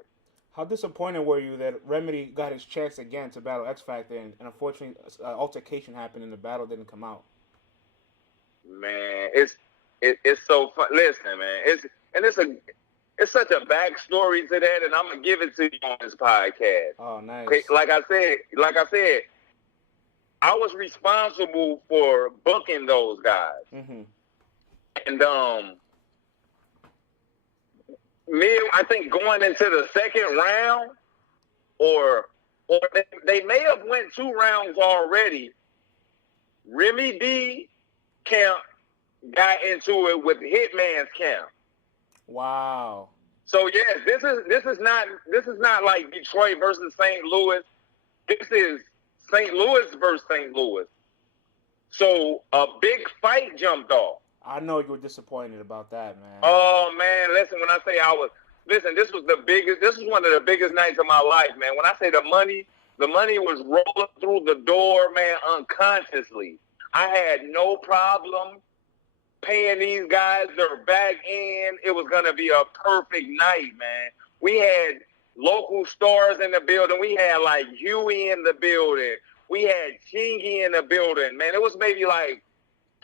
How disappointed were you that Remyd got his checks again to battle X Factor, and unfortunately, altercation happened and the battle didn't come out? Man, it's so fun. Listen, man, it's such a backstory to that, and I'm gonna give it to you on this podcast. Oh, nice. Okay, like I said, I was responsible for booking those guys, and I think going into the second round, or they may have went 2 rounds already. Remyd D camp got into it with Hitman's camp. Wow. So yes, this is not like Detroit versus St. Louis. This is St. Louis versus St. Louis. So a big fight jumped off. I know you were disappointed about that, man. Oh man, listen, when I say this was one of the biggest nights of my life, man. When I say the money was rolling through the door, man, unconsciously. I had no problem paying these guys their back end. It was gonna be a perfect night, man. We had local stars in the building. We had like Huey in the building. We had Chingy in the building, man. It was maybe like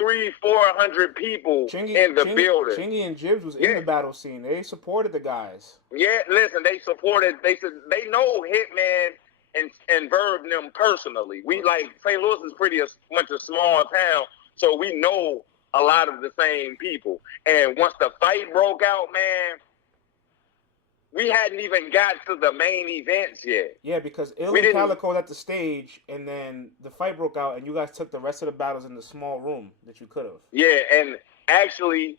300-400 people in the building. Chingy and Jibs was in the battle scene. They supported the guys. Yeah, listen, they supported. They know Hitman and Verb them personally. We like St. Louis is pretty much a small town, so we know a lot of the same people. And once the fight broke out, man, we hadn't even got to the main events yet. Yeah, because Ill and Calico was at the stage, and then the fight broke out, and you guys took the rest of the battles in the small room that you could have. Yeah, and actually,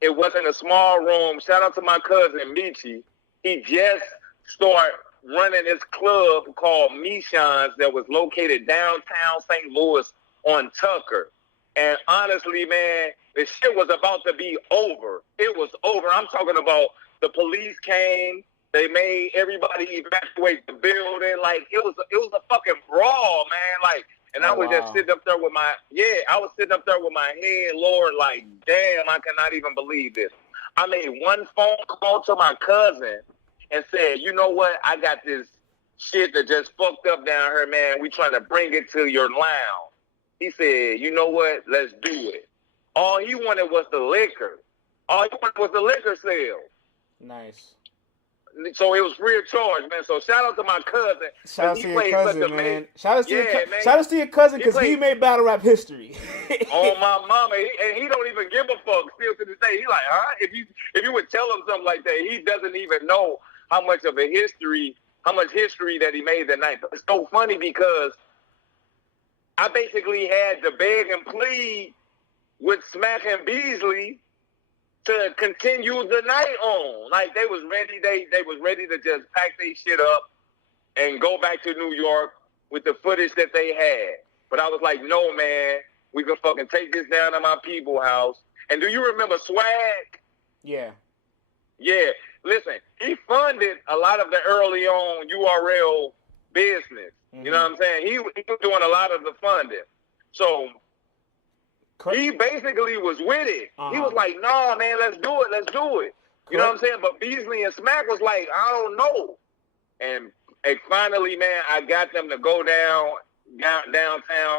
it wasn't a small room. Shout out to my cousin, Michi. He just started running this club called Michon's that was located downtown St. Louis on Tucker. And honestly, man, the shit was about to be over. It was over. I'm talking about the police came. They made everybody evacuate the building. Like, it was a fucking brawl, man. Like, and I was just sitting up there with my head lowered, like, damn, I cannot even believe this. I made one phone call to my cousin and said, you know what? I got this shit that just fucked up down here, man. We trying to bring it to your lounge. He said, you know what? Let's do it. All he wanted was the liquor. All he wanted was the liquor sale. Nice. So it was free of charge, man. So shout out to my cousin. Shout out to your cousin, man. Shout out to your cousin because he made battle rap history. Oh my mama, and he don't even give a fuck still to this day. He like, huh? If you would tell him something like that, he doesn't even know how much history that he made that night. But it's so funny because I basically had to beg and plead with Smack and Beasley to continue the night on. Like, they was ready. They was ready to just pack their shit up and go back to New York with the footage that they had. But I was like, no, man, we can fucking take this down to my people's house. And do you remember Swag? Yeah. Yeah. Listen, he funded a lot of the early on URL business. Mm-hmm. You know what I'm saying? He was doing a lot of the funding. So he basically was with it. Uh-huh. He was like, no, man, let's do it. You know what I'm saying? But Beasley and Smack was like, I don't know. and finally, man, I got them to go downtown,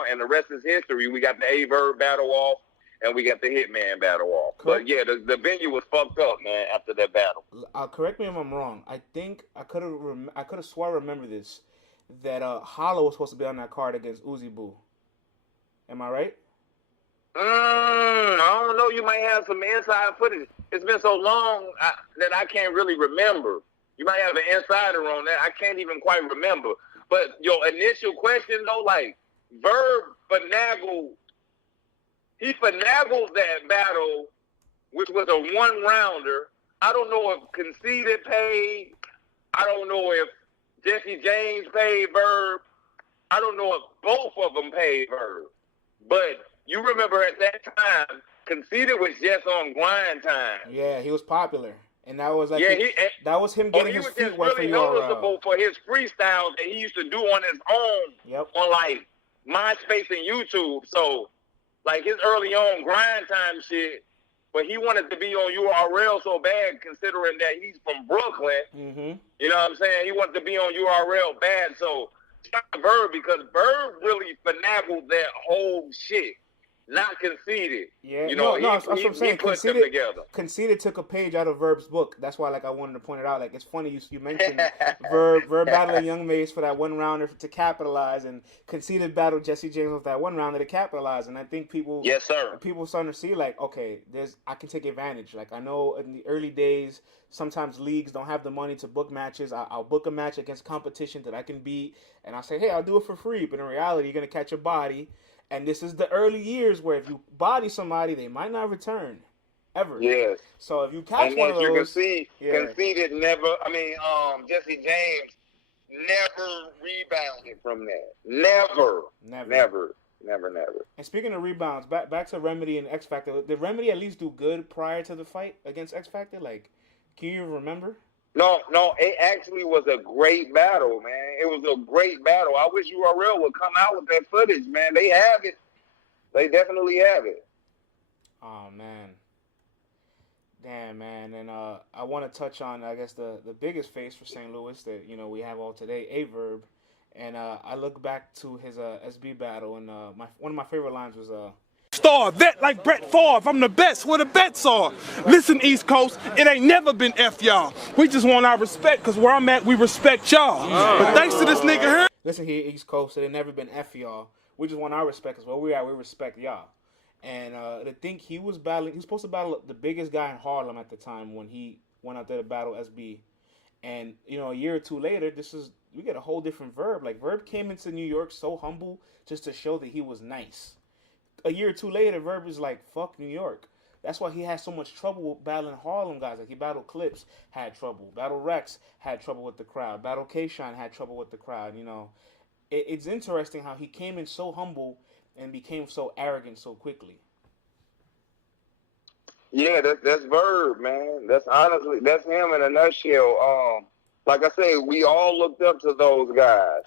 and the rest is history. We got the A-Verb battle off, and we got the Hitman battle off. Correct. But yeah, the venue was fucked up, man, after that battle. Correct me if I'm wrong. I think I could have swore I remember this, that Hollow was supposed to be on that card against Uzi Boo. Am I right? I don't know. You might have some inside footage. It's been so long that I can't really remember. You might have an insider on that. I can't even quite remember. But your initial question, though, like, Verb finagled that battle, which was a one-rounder. I don't know if Conceited paid. I don't know if Jesse James paid Verb. I don't know if both of them paid Verb. But you remember at that time, Conceited was just on grind time. Yeah, he was popular. And that was like that was him getting his feet wet for really noticeable for his freestyles that he used to do on his own on like MySpace and YouTube. So like his early on grind time shit, but he wanted to be on URL so bad considering that he's from Brooklyn. Mm-hmm. You know what I'm saying? He wanted to be on URL bad. So shout out to Verb because Verb really finagled that whole shit. Not Conceited. Yeah, you know, that's what I'm saying. He put them together. Conceited took a page out of Verb's book. That's why, like, I wanted to point it out. Like, it's funny you mentioned Verb battling Young Mace for that one rounder to capitalize, and Conceited battled Jesse James with that one rounder to capitalize. And I think people, yes, sir, people starting to see like, okay, I can take advantage. Like, I know in the early days, sometimes leagues don't have the money to book matches. I'll book a match against competition that I can beat, and I'll say, hey, I'll do it for free. But in reality, you're gonna catch a body. And this is the early years where if you body somebody, they might not return, ever. Yes. So if you catch one of those, you can see, Conceited never. I mean, Jesse James never rebounded from that. Never. And speaking of rebounds, back to Remedy and X Factor. Did Remedy at least do good prior to the fight against X Factor? Like, can you remember? No, it actually was a great battle, man. It was a great battle. I wish URL would come out with that footage, man. They have it. They definitely have it. Oh, man. Damn, man. And I want to touch on, I guess, the biggest face for St. Louis that, you know, we have all today, A-Verb. And I look back to his SB battle, and one of my favorite lines was... Star, vet like Brett Favre, I'm the best where the bets are. Listen, East Coast, it ain't never been F y'all. We just want our respect, because where I'm at, we respect y'all. But thanks to this nigga here. Listen here, East Coast, it ain't never been F y'all. We just want our respect, because where we at, we respect y'all. And I think he was supposed to battle the biggest guy in Harlem at the time when he went out there to battle SB. And, you know, a year or two later, we get a whole different Verb. Like, Verb came into New York so humble just to show that he was nice. A year or two later, Verb is like, fuck New York. That's why he had so much trouble battling Harlem guys. Like, he battled Clips, had trouble. Battle Rex had trouble with the crowd. Battle K-Shine had trouble with the crowd, you know. It's interesting how he came in so humble and became so arrogant so quickly. Yeah, that's Verb, man. That's him in a nutshell. Like I said, we all looked up to those guys.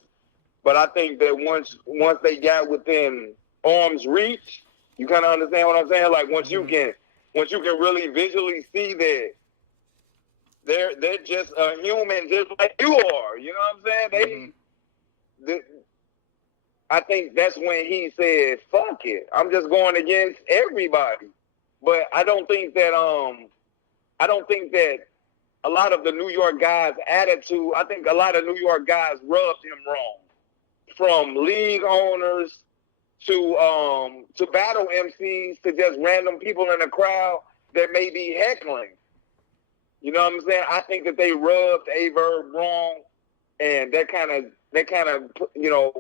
But I think that once they got within arm's reach, you kind of understand what I'm saying? Like once you can really visually see that they're just a human just like you are, you know what I'm saying? I think that's when he said, fuck it, I'm just going against everybody. But I don't think that a lot of the New York guys' attitude, I think a lot of New York guys rubbed him wrong. From league owners to battle MCs to just random people in the crowd that may be heckling. You know what I'm saying? I think that they rubbed A-Verb wrong, and that kind of you know,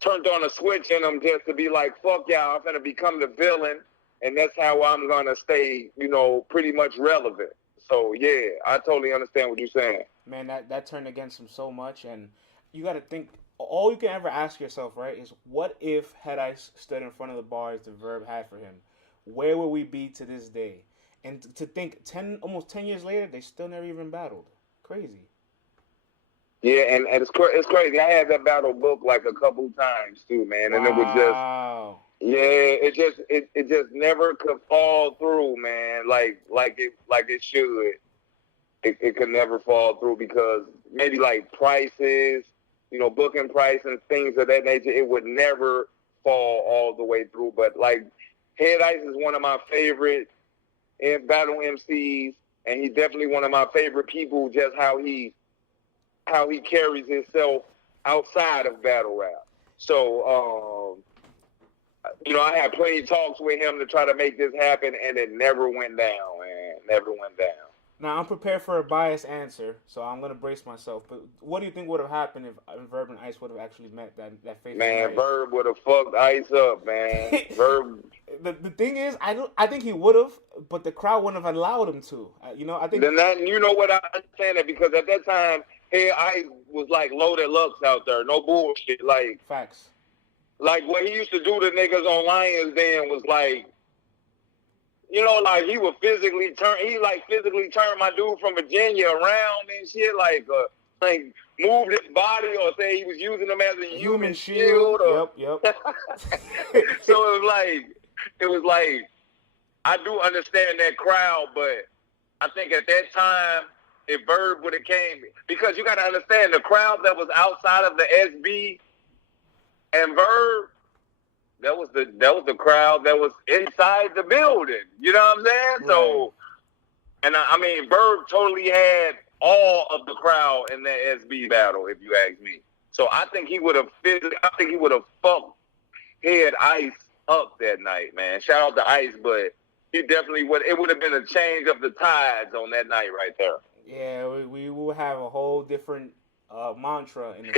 turned on a switch in them just to be like, fuck y'all, I'm gonna become the villain, and that's how I'm gonna stay, you know, pretty much relevant. So yeah, I totally understand what you're saying. Man, that turned against him so much, and you got to think. All you can ever ask yourself, right, is what if had I stood in front of the bars the Verb had for him? Where would we be to this day? And to think almost 10 years later, they still never even battled. Crazy. Yeah, and it's crazy. I had that battle book like a couple times too, man, and it was just it just never could fall through, man, like it should. it could never fall through because maybe like prices, booking price and things of that nature, it would never fall all the way through. But like Head Ice is one of my favorite battle MCs, and he's definitely one of my favorite people. Just how he carries himself outside of battle rap. So, I had plenty of talks with him to try to make this happen, and it never went down, man. Never went down. Now, I'm prepared for a biased answer, so I'm going to brace myself. But what do you think would have happened if Verb and Ice would have actually met that face? Man, Verb would have fucked Ice up, man. Verb. The thing is, I think he would have, but the crowd wouldn't have allowed him to. I think. Then you know what, I understand it, because at that time, Ice was like Loaded Lux out there. No bullshit. Like, facts. Like, what he used to do to niggas on Lions Den was like, like he would physically turn my dude from Virginia around and shit, like move his body, or say he was using him as a human shield. Yep. So it was like, I do understand that crowd, but I think at that time, if Verb would have came, because you got to understand the crowd that was outside of the SB and Verb, that was the crowd that was inside the building. You know what I'm saying? Right. So, and I mean, Verb totally had all of the crowd in that SB battle, if you ask me. So I think he would have fucked Head Ice up that night, man. Shout out to Ice, but he definitely would. It would have been a change of the tides on that night right there. Yeah, we will have a whole different mantra in the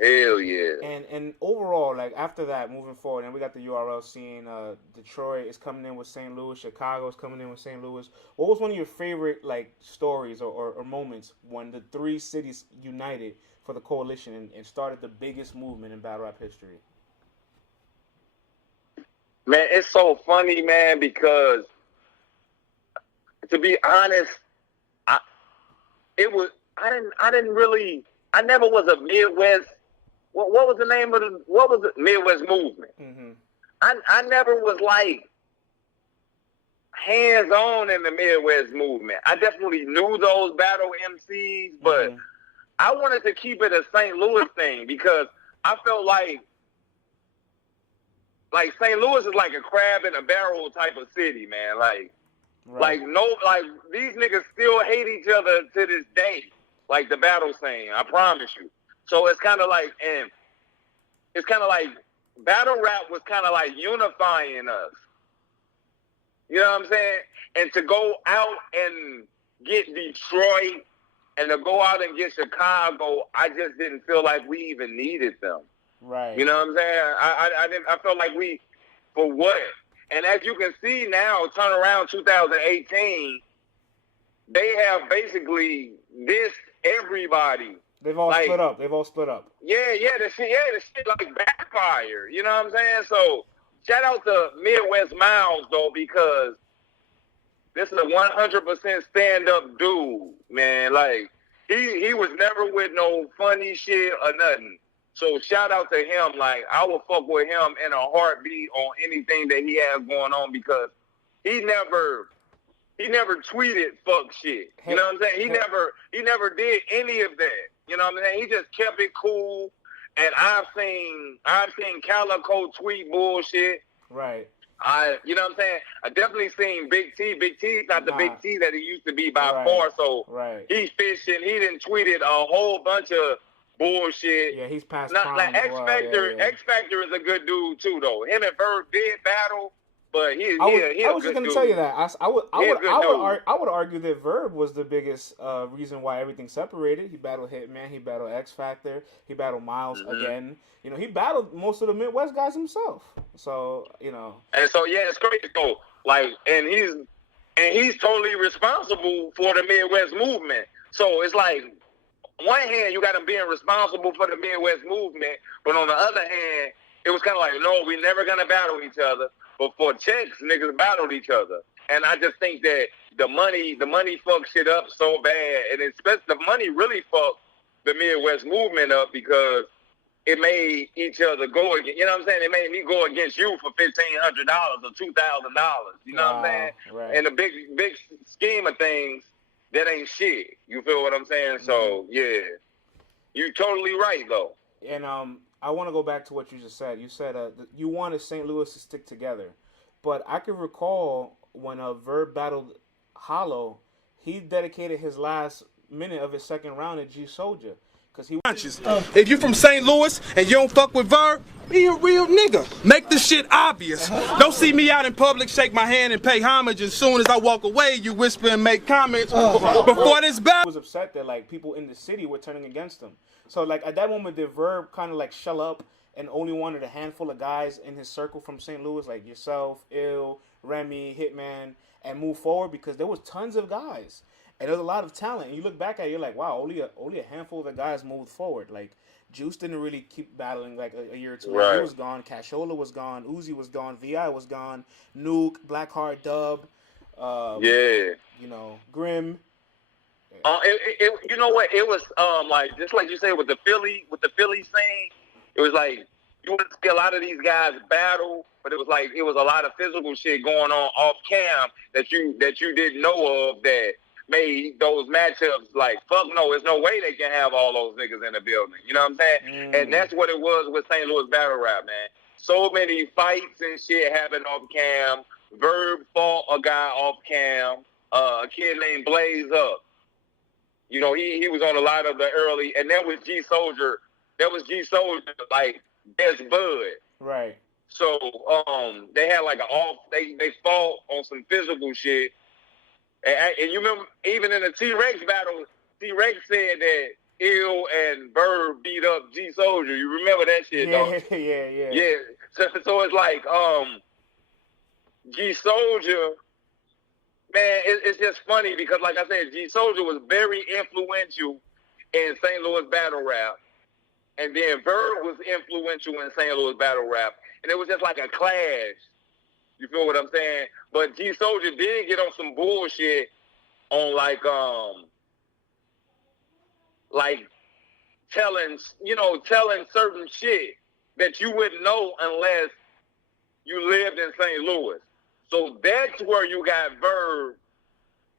Hell yeah. And overall, like after that, moving forward, and we got the URL scene. Detroit is coming in with St. Louis. Chicago is coming in with St. Louis. What was one of your favorite like stories or moments when the three cities united for the coalition and started the biggest movement in battle rap history? Man, it's so funny, man, because to be honest, I never was a Midwest. What was the name of the Midwest movement? Mm-hmm. I never was like hands on in the Midwest movement. I definitely knew those battle MCs, but I wanted to keep it a St. Louis thing because I felt like St. Louis is like a crab in a barrel type of city, man. These niggas still hate each other to this day. Like the battle scene, I promise you. So it's kind of like battle rap was kind of like unifying us. You know what I'm saying? And to go out and get Detroit and to go out and get Chicago, I just didn't feel like we even needed them. Right. You know what I'm saying? I felt like we, for what? And as you can see now, turn around 2018, they have basically dissed everybody. They've all split up. Yeah, the shit like backfire. You know what I'm saying? So shout out to Midwest Miles though, because this is a 100% stand-up dude, man. Like he was never with no funny shit or nothing. So shout out to him. Like I will fuck with him in a heartbeat on anything that he has going on because he never tweeted fuck shit. You know what I'm saying? He never did any of that. You know what I'm saying? He just kept it cool. And I've seen Calico tweet bullshit. Right. You know what I'm saying? I definitely seen Big T. Big T's not the Big T that he used to be by far. So he's fishing. He done tweeted a whole bunch of bullshit. Yeah, he's past prime. Like X Factor. Yeah. X Factor is a good dude too, though. Him and Verb did battle. But I was just going to tell you that. I would argue that Verb was the biggest reason why everything separated. He battled Hitman. He battled X Factor. He battled Miles again. You know, he battled most of the Midwest guys himself. So, you know. And so, yeah, it's crazy. So, like, and he's totally responsible for the Midwest movement. So, it's like, on one hand, you got him being responsible for the Midwest movement. But on the other hand, it was kind of like, no, we're never going to battle each other. But for checks, niggas battled each other. And I just think that the money fucked shit up so bad. And especially the money really fucked the Midwest movement up because it made each other go against, you know what I'm saying? It made me go against you for $1,500 or $2,000. You know what I'm saying? Right. In the big scheme of things, that ain't shit. You feel what I'm saying? So yeah, you totally right though. And I want to go back to what you just said. You said you wanted St. Louis to stick together, but I can recall when Verb battled Hollow, he dedicated his last minute of his second round to G Soldier. Cause he If you from St. Louis and you don't fuck with Verb, be a real nigga. Make the shit obvious. Don't see me out in public, shake my hand and pay homage, and soon as I walk away, you whisper and make comments before this battle. was upset that like people in the city were turning against him. So like at that moment, did Verb kind of like shell up and only wanted a handful of guys in his circle from St. Louis, like yourself, Ill, Remyd, Hitman, and move forward? Because there was tons of guys. And there's a lot of talent. And you look back at it, you're like, wow, only a handful of the guys moved forward. Like, Juice didn't really keep battling like a year or two. Right. He was gone. Cashola was gone. Uzi was gone. VI was gone. Nuke, Blackheart, Dub. You know, Grim. You know what? It was like just like you said with the Philly scene. It was like you would see a lot of these guys battle, but it was a lot of physical shit going on off cam that you didn't know of that made those matchups like, fuck no, there's no way they can have all those niggas in the building. You know what I'm saying? And that's what it was with St. Louis Battlerap, man. So many fights and shit happened off cam. Verb fought a guy off cam. A kid named Blaze Up. You know, he was on a lot of the early, and that was G Soldier. That was G Soldier, like, best bud. Right. So, they had like they fought on some physical shit. And you remember, even in the T-Rex battle, T-Rex said that Ill and Verb beat up G Soldier. You remember that shit, though? Yeah. So it's like, G Soldier, man, it's just funny because, like I said, G Soldier was very influential in St. Louis Battlerap. And then Verb was influential in St. Louis Battlerap. And it was just like a clash. You feel what I'm saying? But G Soldier did get on some bullshit on like telling certain shit that you wouldn't know unless you lived in St. Louis. So that's where you got Verb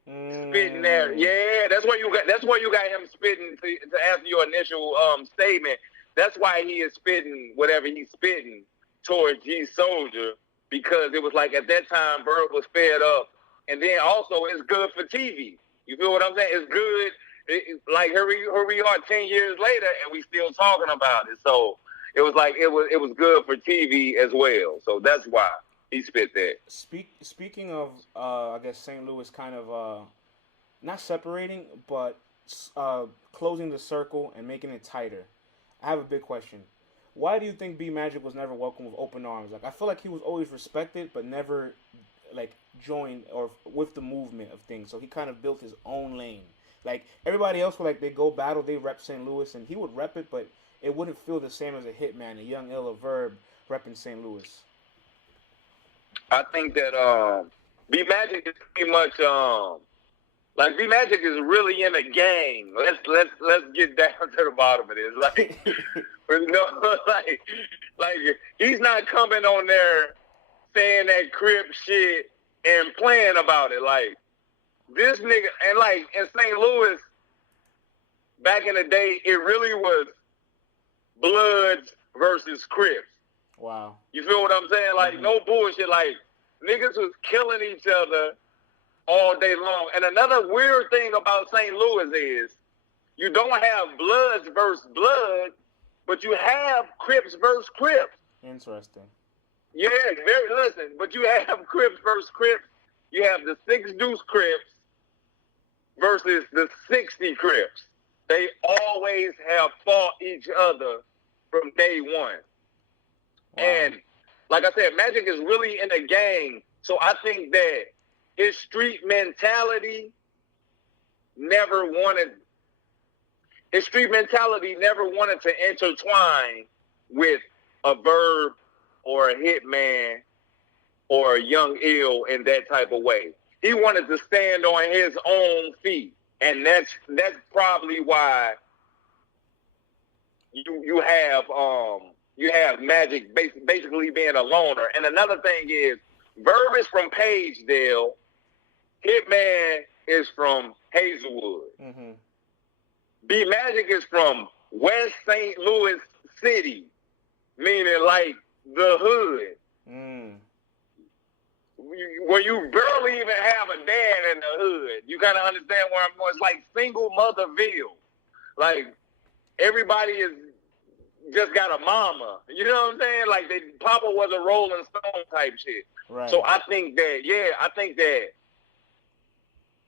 spitting there. Yeah, that's where you got him spitting to answer your initial statement. That's why he is spitting whatever he's spitting towards G Soldier. Because it was like at that time, Verb was fed up. And then also, it's good for TV. You feel what I'm saying? It's good. Like, here we are 10 years later, and we still talking about it. So, it was like, it was good for TV as well. So, that's why he spit that. Speaking of, I guess, St. Louis kind of, not separating, but closing the circle and making it tighter, I have a big question. Why do you think B Magic was never welcomed with open arms? Like, I feel like he was always respected, but never, like, joined or with the movement of things. So he kind of built his own lane. Like, everybody else would, like, they go battle, they rep St. Louis, and he would rep it, but it wouldn't feel the same as a Hitman, a Young Ill, a Verb repping St. Louis. I think that B Magic is pretty much like B Magic is really in the game. Let's get down to the bottom of this. Like, like he's not coming on there saying that Crip shit and playing about it. Like, this nigga, and like in St. Louis back in the day, it really was Bloods versus Crips. Wow. You feel what I'm saying? Like, no bullshit. Like, niggas was killing each other all day long. And another weird thing about St. Louis is you don't have Bloods versus Blood, but you have Crips versus Crips. Interesting. Yeah, listen, but you have Crips versus Crips. You have the 6 Deuce Crips versus the 60 Crips. They always have fought each other from day one. Wow. And like I said, Magic is really in the game. So I think that his street mentality never wanted to intertwine with a Verb or a Hitman or a Young Ill in that type of way. He wanted to stand on his own feet. And that's probably why you have Magic basically being a loner. And another thing is, Verb is from Pagedale. Hitman is from Hazelwood. Mm-hmm. B Magic is from West St. Louis City, meaning like the hood. Mm. Where you barely even have a dad in the hood. You kind of understand where I'm going. It's like single motherville. Like, everybody is just got a mama. You know what I'm saying? Like, Papa was a Rolling Stone type shit. Right. So I think that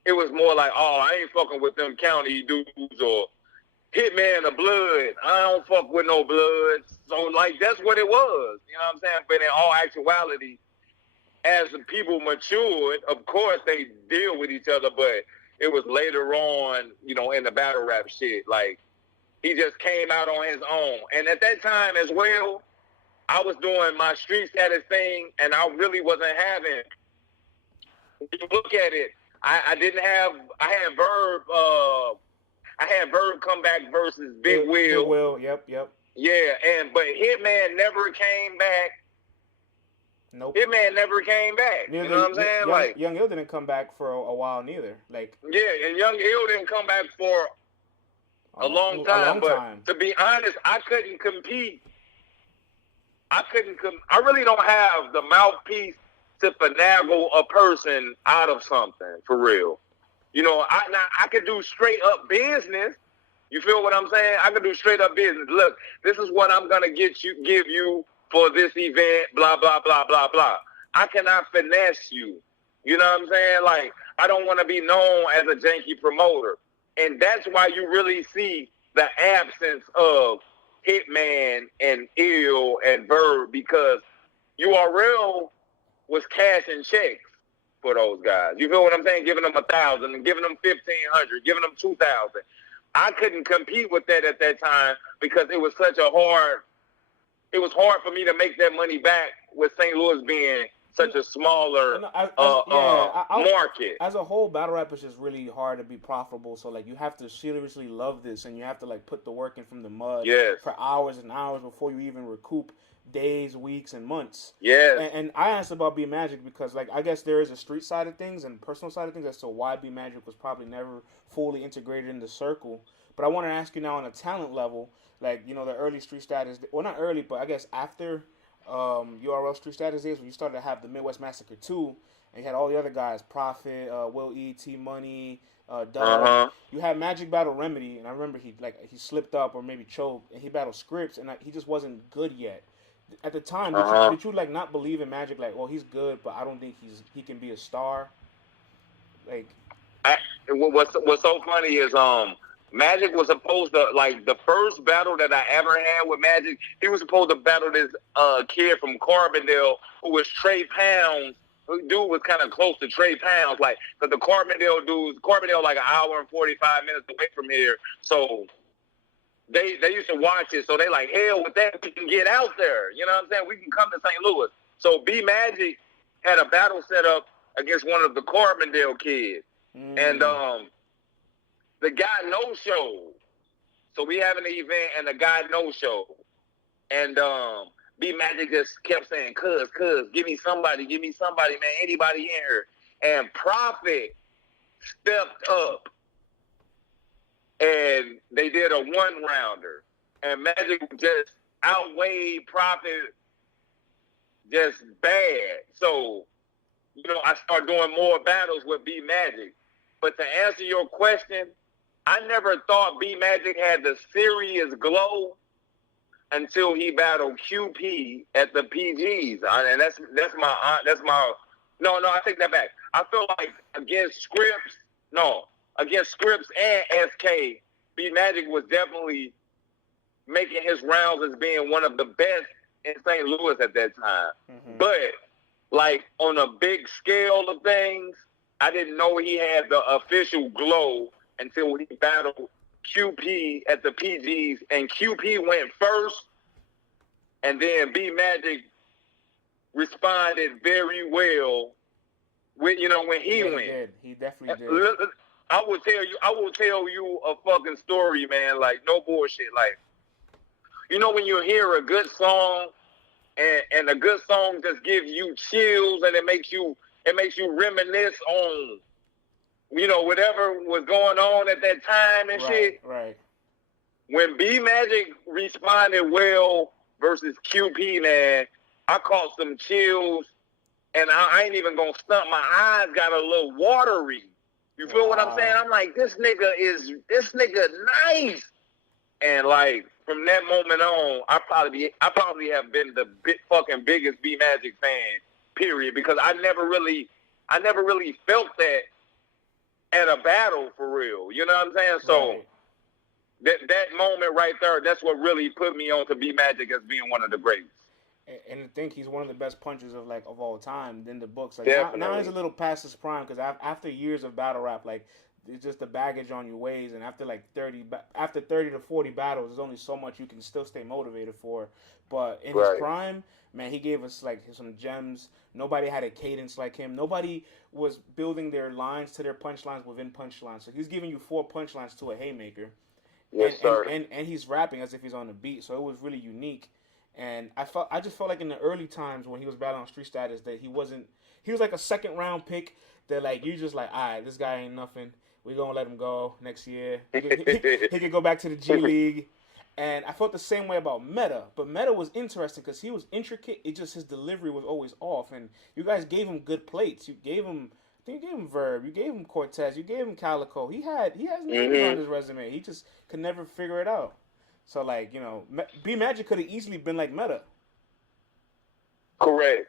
it was more like, oh, I ain't fucking with them county dudes or Hitman of Blood. I don't fuck with no blood. So, like, that's what it was. You know what I'm saying? But in all actuality, as the people matured, of course they deal with each other, but it was later on, you know, in the battle rap shit. Like, he just came out on his own. And at that time as well, I was doing my street status thing, and I really wasn't having. If you look at it, I had Verb come back versus Big Will. Big Will, yep. Yeah, but Hitman never came back. Nope. Hitman never came back. You know what I'm saying? Young Ill didn't come back for a while neither. Like, yeah, and Young Ill didn't come back for a long time. But to be honest, I couldn't compete. I really don't have the mouthpiece to finagle a person out of something, for real. You know, I could do straight up business. You feel what I'm saying? I could do straight up business. Look, this is what I'm gonna give you for this event, blah, blah, blah, blah, blah. I cannot finesse you. You know what I'm saying? Like, I don't want to be known as a janky promoter. And that's why you really see the absence of Hitman and Ill and Verb, because URL was cashing checks for those guys. You feel what I'm saying? Giving them 1,000 and giving them 1,500, giving them 2,000. I couldn't compete with that at that time because it was hard for me to make that money back with St. Louis being such a smaller market. As a whole, battle rap is just really hard to be profitable. So, like, you have to seriously love this, and you have to, like, put the work in from the mud for hours and hours before you even recoup days, weeks, and months. Yes. And I asked about B Magic because, like, I guess there is a street side of things and personal side of things as to why B Magic was probably never fully integrated in the circle. But I want to ask you now on a talent level, like, you know, the early street status, well, not early, but I guess after URL street status days, when you started to have the Midwest Massacre 2, and you had all the other guys, Prophet, Will E, T-Money, Doug. You had Magic battle Remedy, and I remember he slipped up or maybe choked, and he battled Scripps, and he just wasn't good yet. At the time, did you like not believe in Magic? Like, well, he's good, but I don't think he can be a star. Like, what's so funny is Magic was supposed to, like, the first battle that I ever had with Magic, he was supposed to battle this kid from Carbondale who was Trey Pounds. Dude was kind of close to Trey Pounds, like, because the Carbondale like an hour and 45 minutes away from here. So they used to watch it. So they like, hell with that, we can get out there. You know what I'm saying? We can come to St. Louis. So B Magic had a battle set up against one of the Carbondale kids. And the guy no-showed. So we having an event, and the guy no-showed. And B Magic just kept saying, cuz, give me somebody, man, anybody in here. And Prophet stepped up, and they did a one-rounder. And Magic just outweighed Prophet just bad. So, you know, I started doing more battles with B Magic. But to answer your question, I never thought B Magic had the serious glow until he battled QP at the PGs, and that's my. No, I take that back. I feel like against Scripps and SK, B Magic was definitely making his rounds as being one of the best in St. Louis at that time. But like on a big scale of things, I didn't know he had the official glow until he battled QP at the PGs, and QP went first, and then B Magic responded very well when he went. He definitely did. I will tell you a fucking story, man. Like, no bullshit. Like, you know when you hear a good song and a good song just gives you chills and it makes you reminisce on whatever was going on at that time and shit. Right. When B Magic responded well versus QP, man, I caught some chills, and I ain't even gonna stunt. My eyes got a little watery. You feel what I'm saying? I'm like, this nigga nice. And like from that moment on, I probably have been the fucking biggest B Magic fan. Period, because I never really felt that at a battle for real. You know what I'm saying? So that moment right there, that's what really put me on to B Magic as being one of the greats. And I think he's one of the best punchers of all time in the books. Like now he's a little past his prime because after years of battle rap, like it's just the baggage on your ways, and after 30 to 40 battles, there's only so much you can still stay motivated for. But in his prime, man, he gave us like some gems. Nobody had a cadence like him. Nobody was building their lines to their punchlines within punchlines. So he's giving you 4 punchlines to a haymaker. Yes, sir. And he's rapping as if he's on the beat. So it was really unique. And I just felt like in the early times when he was battling on Street Status that he was like a second round pick that like you just like, all right, this guy ain't nothing. We're gonna let him go next year. He could go back to the G League. And I felt the same way about Meta, but Meta was interesting because he was intricate. It just his delivery was always off, and you guys gave him good plates. I think you gave him Verb, you gave him Cortez, you gave him Calico. He has names on his resume. He just could never figure it out. So like B Magic could have easily been like Meta. Correct.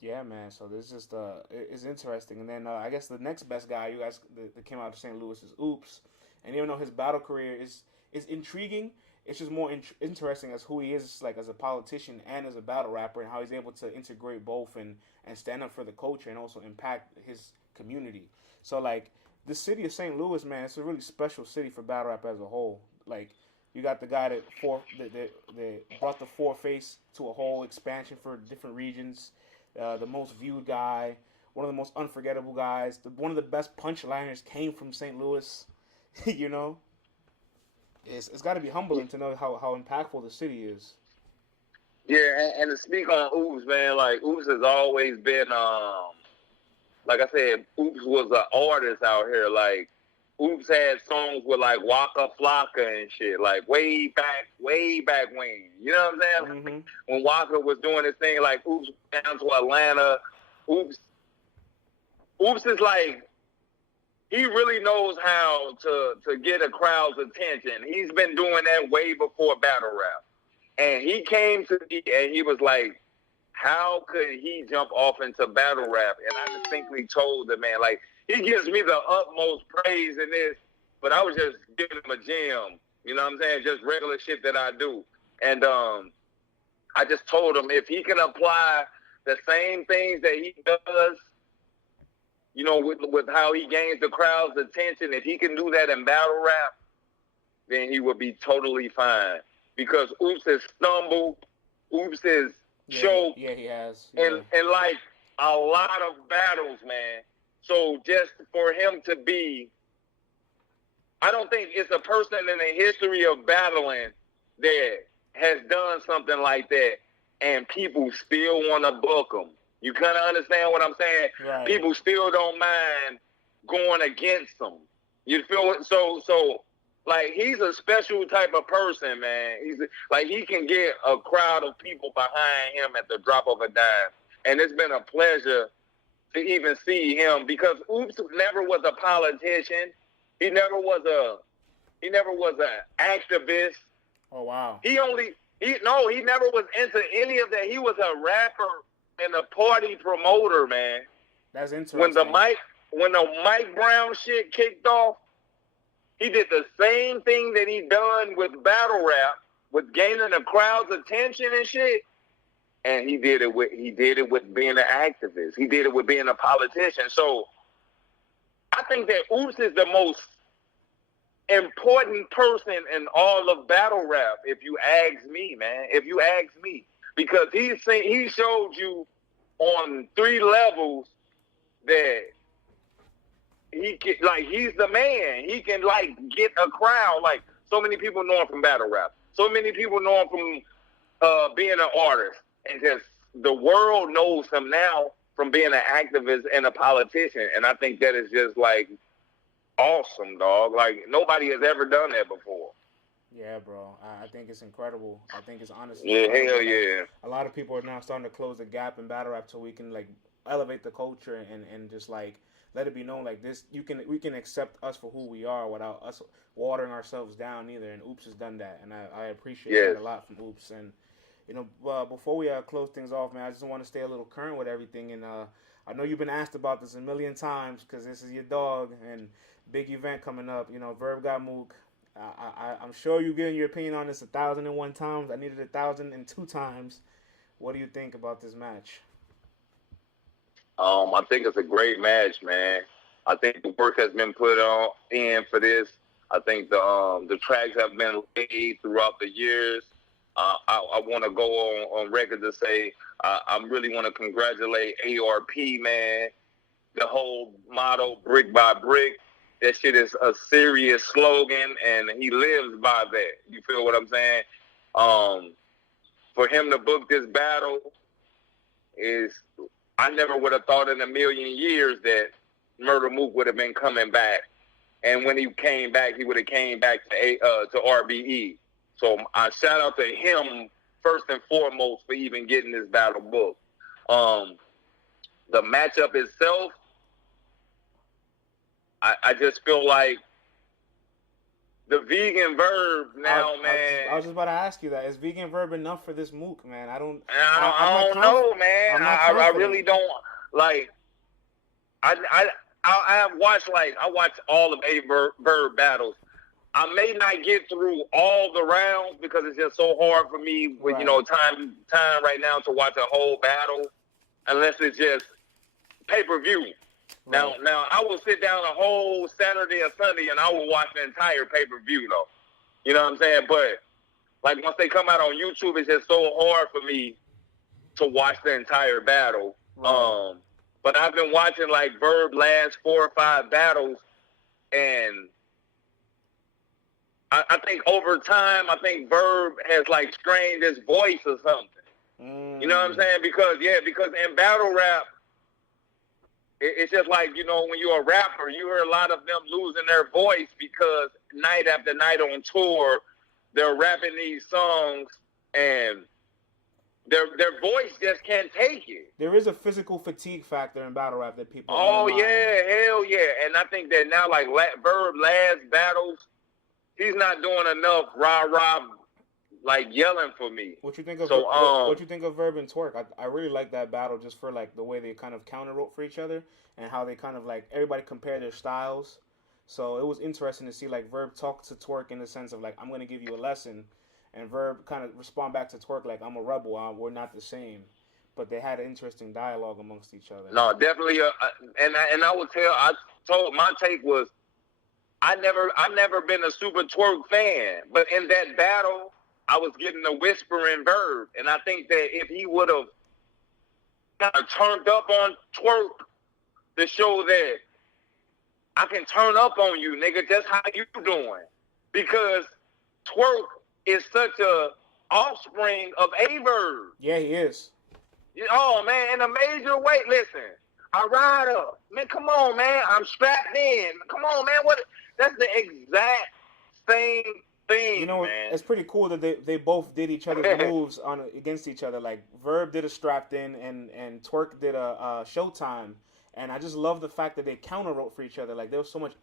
Yeah, man. So this just it's interesting. And then I guess the next best guy you guys that came out of St. Louis is Oops. And even though his battle career is intriguing, it's just more interesting as who he is, like as a politician and as a battle rapper, and how he's able to integrate both and stand up for the culture and also impact his community. So like the city of St. Louis, man, it's a really special city for battle rap as a whole. Like you got the guy that brought the Four Face to a whole expansion for different regions. The most viewed guy, one of the most unforgettable guys, one of the best punchliners came from St. Louis. It's got to be humbling to know how impactful the city is. Yeah, and to speak on Oops, man, like Oops has always been, like I said, Oops was an artist out here. Like Oops had songs with like Waka Flocka and shit, like way back when. You know what I'm saying? Mm-hmm. When Waka was doing his thing, like Oops down to Atlanta. Oops is like, he really knows how to get a crowd's attention. He's been doing that way before battle rap. And he came to me and he was like, how could he jump off into battle rap? And I distinctly told the man, like, he gives me the utmost praise in this, but I was just giving him a gem. You know what I'm saying? Just regular shit that I do. And I just told him if he can apply the same things that he does, with how he gains the crowd's attention, if he can do that in battle rap, then he would be totally fine. Because Oops has stumbled, Oops has choked. Yeah, he has. Yeah. And like a lot of battles, man. So just for him to be, I don't think it's a person in the history of battling that has done something like that and people still want to book him. You kind of understand what I'm saying? Right. People still don't mind going against them. You feel it? So like, he's a special type of person, man. He's like, he can get a crowd of people behind him at the drop of a dime. And it's been a pleasure to even see him because Oops never was a politician. He never was an activist. Oh, wow. He never was into any of that. He was a rapper and a party promoter, man. That's interesting. When the Mike Brown shit kicked off, he did the same thing that he done with battle rap, with gaining the crowd's attention and shit. And he did it with being an activist. He did it with being a politician. So I think that Oops is the most important person in all of battle rap, if you ask me, man. If you ask me. Because he showed you on 3 levels that he can, like, he's the man. He can, like, get a crowd. Like, so many people know him from battle rap. So many people know him from being an artist. And just the world knows him now from being an activist and a politician. And I think that is just like awesome, dog. Like nobody has ever done that before. Yeah, bro. I think it's incredible. I think it's honestly Yeah, incredible. hell yeah. A lot of people are now starting to close the gap in battle rap so we can like elevate the culture and just like let it be known like this we can accept us for who we are without us watering ourselves down either. And Oops has done that, and I appreciate that a lot from Oops. And you know, before we close things off, man, I just want to stay a little current with everything. And I know you've been asked about this a million times because this is your dog and big event coming up. You know, Verb got Mook. I'm sure you're giving your opinion on this 1,001 times. I needed 1,002 times. What do you think about this match? I think it's a great match, man. I think the work has been put in for this. I think the tracks have been laid throughout the years. I want to go on record to say I really want to congratulate ARP, man. The whole motto, brick by brick. That shit is a serious slogan, and he lives by that. You feel what I'm saying? For him to book this battle is, I never would have thought in a million years that Murder Mook would have been coming back. And when he came back, he would have came back to RBE. So I shout out to him first and foremost for even getting this battle booked. The matchup itself, I just feel like the vegan Verb now, man. I was just about to ask you that. Is vegan Verb enough for this Mook, man? I don't know, man. I really don't like. I have watched I watched all of Verb battles. I may not get through all the rounds because it's just so hard for me with time right now to watch a whole battle, unless it's just pay-per-view. Right. Now I will sit down a whole Saturday or Sunday and I will watch the entire pay-per-view though. You know what I'm saying? But like once they come out on YouTube, it's just so hard for me to watch the entire battle. Right. But I've been watching like Verb last 4 or 5 battles, and I think over time, I think Verb has like strained his voice or something. You know what I'm saying? Because in battle rap, it's just like, you know, when you're a rapper, you hear a lot of them losing their voice because night after night on tour, they're rapping these songs and their voice just can't take it. There is a physical fatigue factor in battle rap that people. Oh yeah, hell yeah! And I think that now, like Verb last battles, he's not doing enough rah like yelling for me. What you think of what you think of Verb and Twerk? I really like that battle just for like the way they kind of counter wrote for each other and how they kind of like everybody compared their styles. So it was interesting to see like Verb talk to Twerk in the sense of like, I'm gonna give you a lesson, and Verb kind of respond back to Twerk like, I'm a rebel, we're not the same. But they had an interesting dialogue amongst each other. No, definitely. And I would I told my take was, I've never been a super Twerk fan, but in that battle, I was getting a whispering Verb, and I think that if he would have kind of turned up on Twerk to show that I can turn up on you, nigga, just how you doing, because Twerk is such a offspring of a Verb. Yeah, he is. Oh man, in a major way. Listen, I ride up, man. Come on, man. I'm strapped in. Come on, man. What? That's the exact same thing. You know, man. It's pretty cool that they both did each other's moves against each other. Like Verb did a strapped in, and Twerk did a Showtime. And I just love the fact that they counter wrote for each other. Like there was so much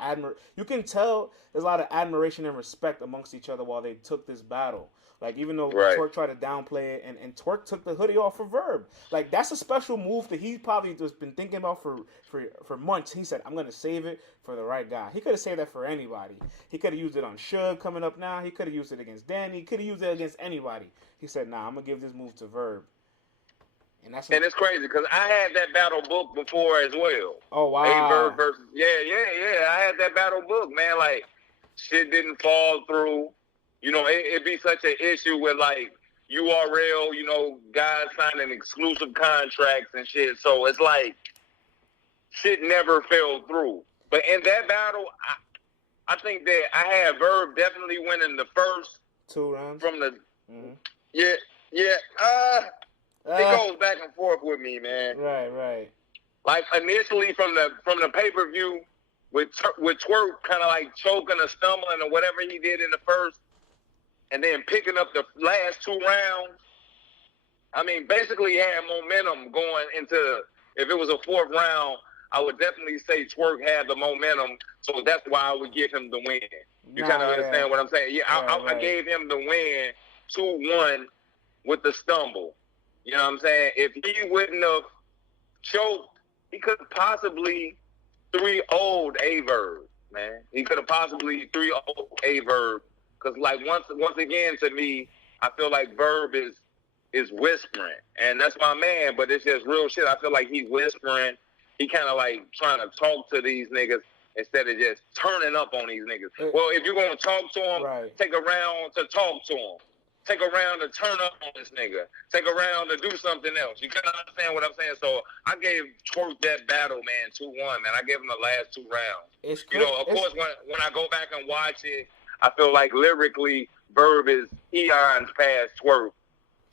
you can tell there's a lot of admiration and respect amongst each other while they took this battle. Like even though Twerk tried to downplay it, and Twerk took the hoodie off for Verb. Like that's a special move that he probably just been thinking about for months. He said, I'm gonna save it for the right guy. He could have saved that for anybody. He could have used it on Suge coming up now. He could have used it against Danny. He could have used it against anybody. He said, nah, I'm gonna give this move to Verb. And it's crazy because I had that battle book before as well. Oh wow! Verb versus I had that battle book, man. Like shit didn't fall through. You know, it'd be such an issue with like URL. You know, guys signing exclusive contracts and shit. So it's like shit never fell through. But in that battle, I think that I had Verb definitely winning the first 2 rounds from the. Mm-hmm. It goes back and forth with me, man. Right. Like initially from the pay-per-view with Twerk kind of like choking or stumbling or whatever he did in the first, and then picking up the last 2 rounds. I mean, basically he had momentum going into, if it was a 4th round, I would definitely say Twerk had the momentum, so that's why I would give him the win. You kind of understand what I'm saying? Yeah, I gave him the win 2-1 with the stumble. You know what I'm saying? If he wouldn't have choked, he could have possibly 3-0'd Averb, man. He could have possibly 3-0'd Averb. Because, like, once again, to me, I feel like Verb is whispering. And that's my man, but it's just real shit. I feel like he's whispering. He kind of, like, trying to talk to these niggas instead of just turning up on these niggas. Well, if you're going to talk to him, take a round to talk to him. Take a round to turn up on this nigga. Take a round to do something else. You can understand what I'm saying? So I gave Twerk that battle, man, 2-1, man. I gave him the last 2 rounds. You know, of course, when I go back and watch it, I feel like lyrically, Verb is eons past Twerk.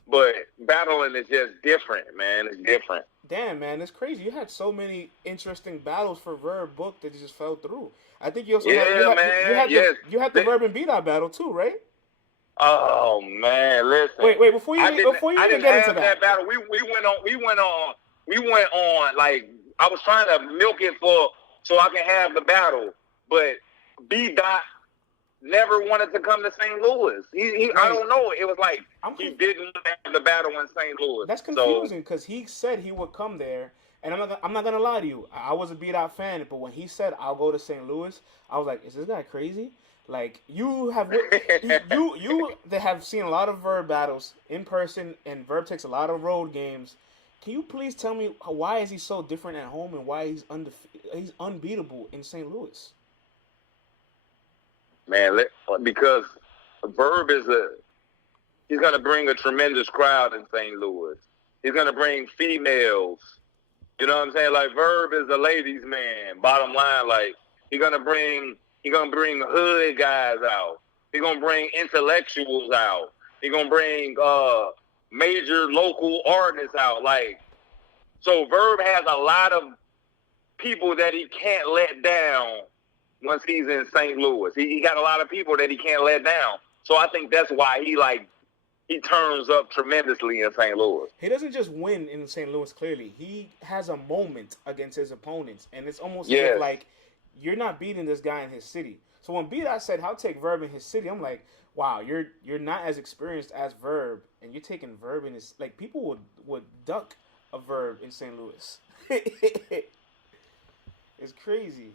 But battling is just different, man. It's different. Damn, man, it's crazy. You had so many interesting battles for Verb book that just fell through. I think you also had the Verb and B-Dot battle too, right? Oh man, listen. Wait, before you even get into that battle, we went on like I was trying to milk it so I can have the battle, but B-Dot never wanted to come to St. Louis. I don't know. It was like he didn't have the battle in St. Louis. That's confusing because he said he would come there, and I'm not gonna lie to you. I was a B-Dot fan, but when he said I'll go to St. Louis, I was like, is this guy crazy? Like you have that have seen a lot of Verb battles in person, and Verb takes a lot of road games. Can you please tell me why is he so different at home and why he's unbeatable in St. Louis? Man, because Verb he's gonna bring a tremendous crowd in St. Louis. He's gonna bring females. You know what I'm saying? Like Verb is a ladies' man. Bottom line, like he's gonna bring hood guys out. He's going to bring intellectuals out. He's going to bring major local artists out. Like, so Verb has a lot of people that he can't let down once he's in St. Louis. He got a lot of people that he can't let down. So I think that's why he turns up tremendously in St. Louis. He doesn't just win in St. Louis, clearly. He has a moment against his opponents. And it's almost like you're not beating this guy in his city. So when B-Dot said, I'll take Verb in his city, I'm like, wow, you're not as experienced as Verb, and you're taking Verb in his... Like, people would duck a Verb in St. Louis. It's crazy.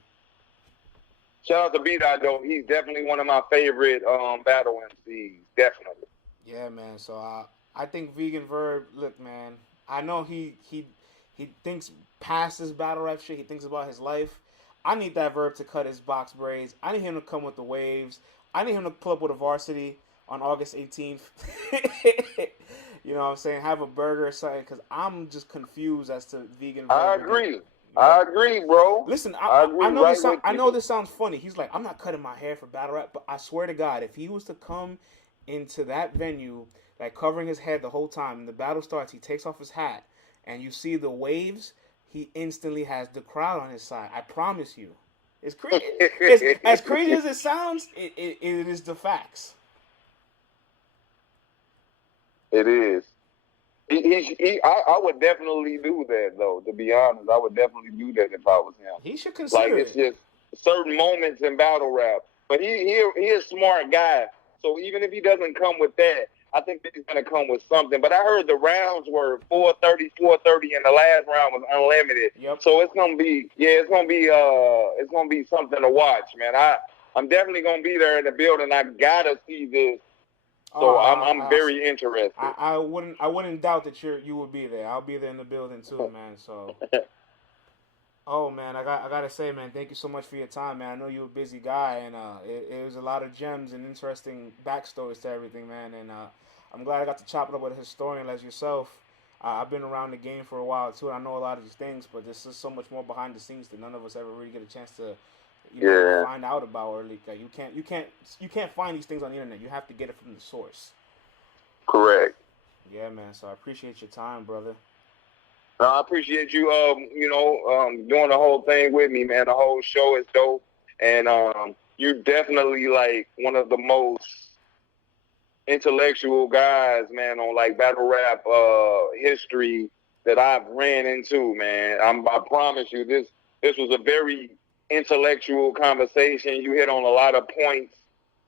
Shout out to B-Dot, though. He's definitely one of my favorite battle MCs. Definitely. Yeah, man. So I think Vegan Verb, look, man, I know he thinks past his battle rap shit. He thinks about his life. I need that Verb to cut his box braids. I need him to come with the waves. I need him to pull up with a varsity on August 18th. You know what I'm saying? Have a burger or something, because I'm just confused as to Vegan Verb. I agree. I agree, bro. Listen, I know this sounds funny. He's like, I'm not cutting my hair for battle rap, but I swear to God, if he was to come into that venue, like covering his head the whole time, and the battle starts, he takes off his hat, and you see the waves, he instantly has the crowd on his side. I promise you. It's crazy. As crazy as it sounds, it is the facts. It is. I would definitely do that, though. To be honest, I would definitely do that if I was him. He should consider it's just certain moments in battle rap. But he a smart guy. So even if he doesn't come with that, I think that he's going to come with something. But I heard the rounds were 430, and the last round was unlimited. Yep. So it's going to be, it's going to be something to watch, man. I'm definitely going to be there in the building. I got to see this. So I'm very interested. I wouldn't doubt that you would be there. I'll be there in the building too, man. So, oh man, I gotta say, man, thank you so much for your time, man. I know you're a busy guy, and it was a lot of gems and interesting backstories to everything, man. And I'm glad I got to chop it up with a historian like yourself. I've been around the game for a while too, and I know a lot of these things, but there's just so much more behind the scenes that none of us ever really get a chance to. Find out about, or like you can't find these things on the internet. You have to get it from the source. Correct. Yeah, man. So I appreciate your time, brother. I appreciate you, doing the whole thing with me, man. The whole show is dope, and you're definitely like one of the most intellectual guys, man, on like battle rap history that I've ran into, man. I promise you, this was a very intellectual conversation. You hit on a lot of points,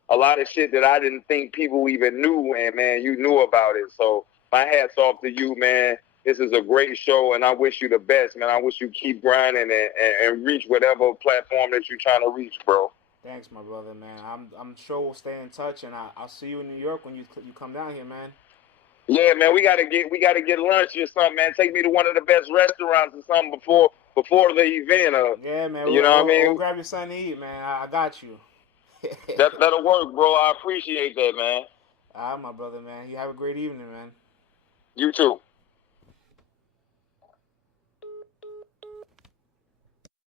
a lot of shit that I didn't think people even knew, and man, you knew about it. So my hat's off to you, man. This is a great show, and I wish you the best, man. I wish you keep grinding and reach whatever platform that you're trying to reach, bro. Thanks, my brother, man. I'm sure we'll stay in touch, and I'll see you in New York when you come down here, man. Yeah, man, we gotta get lunch or something, man. Take me to one of the best restaurants or something before the event. Yeah, man. You know what I mean? We'll grab your son to eat, man. I got you. That'll work, bro. I appreciate that, man. All right, my brother, man. You have a great evening, man. You too.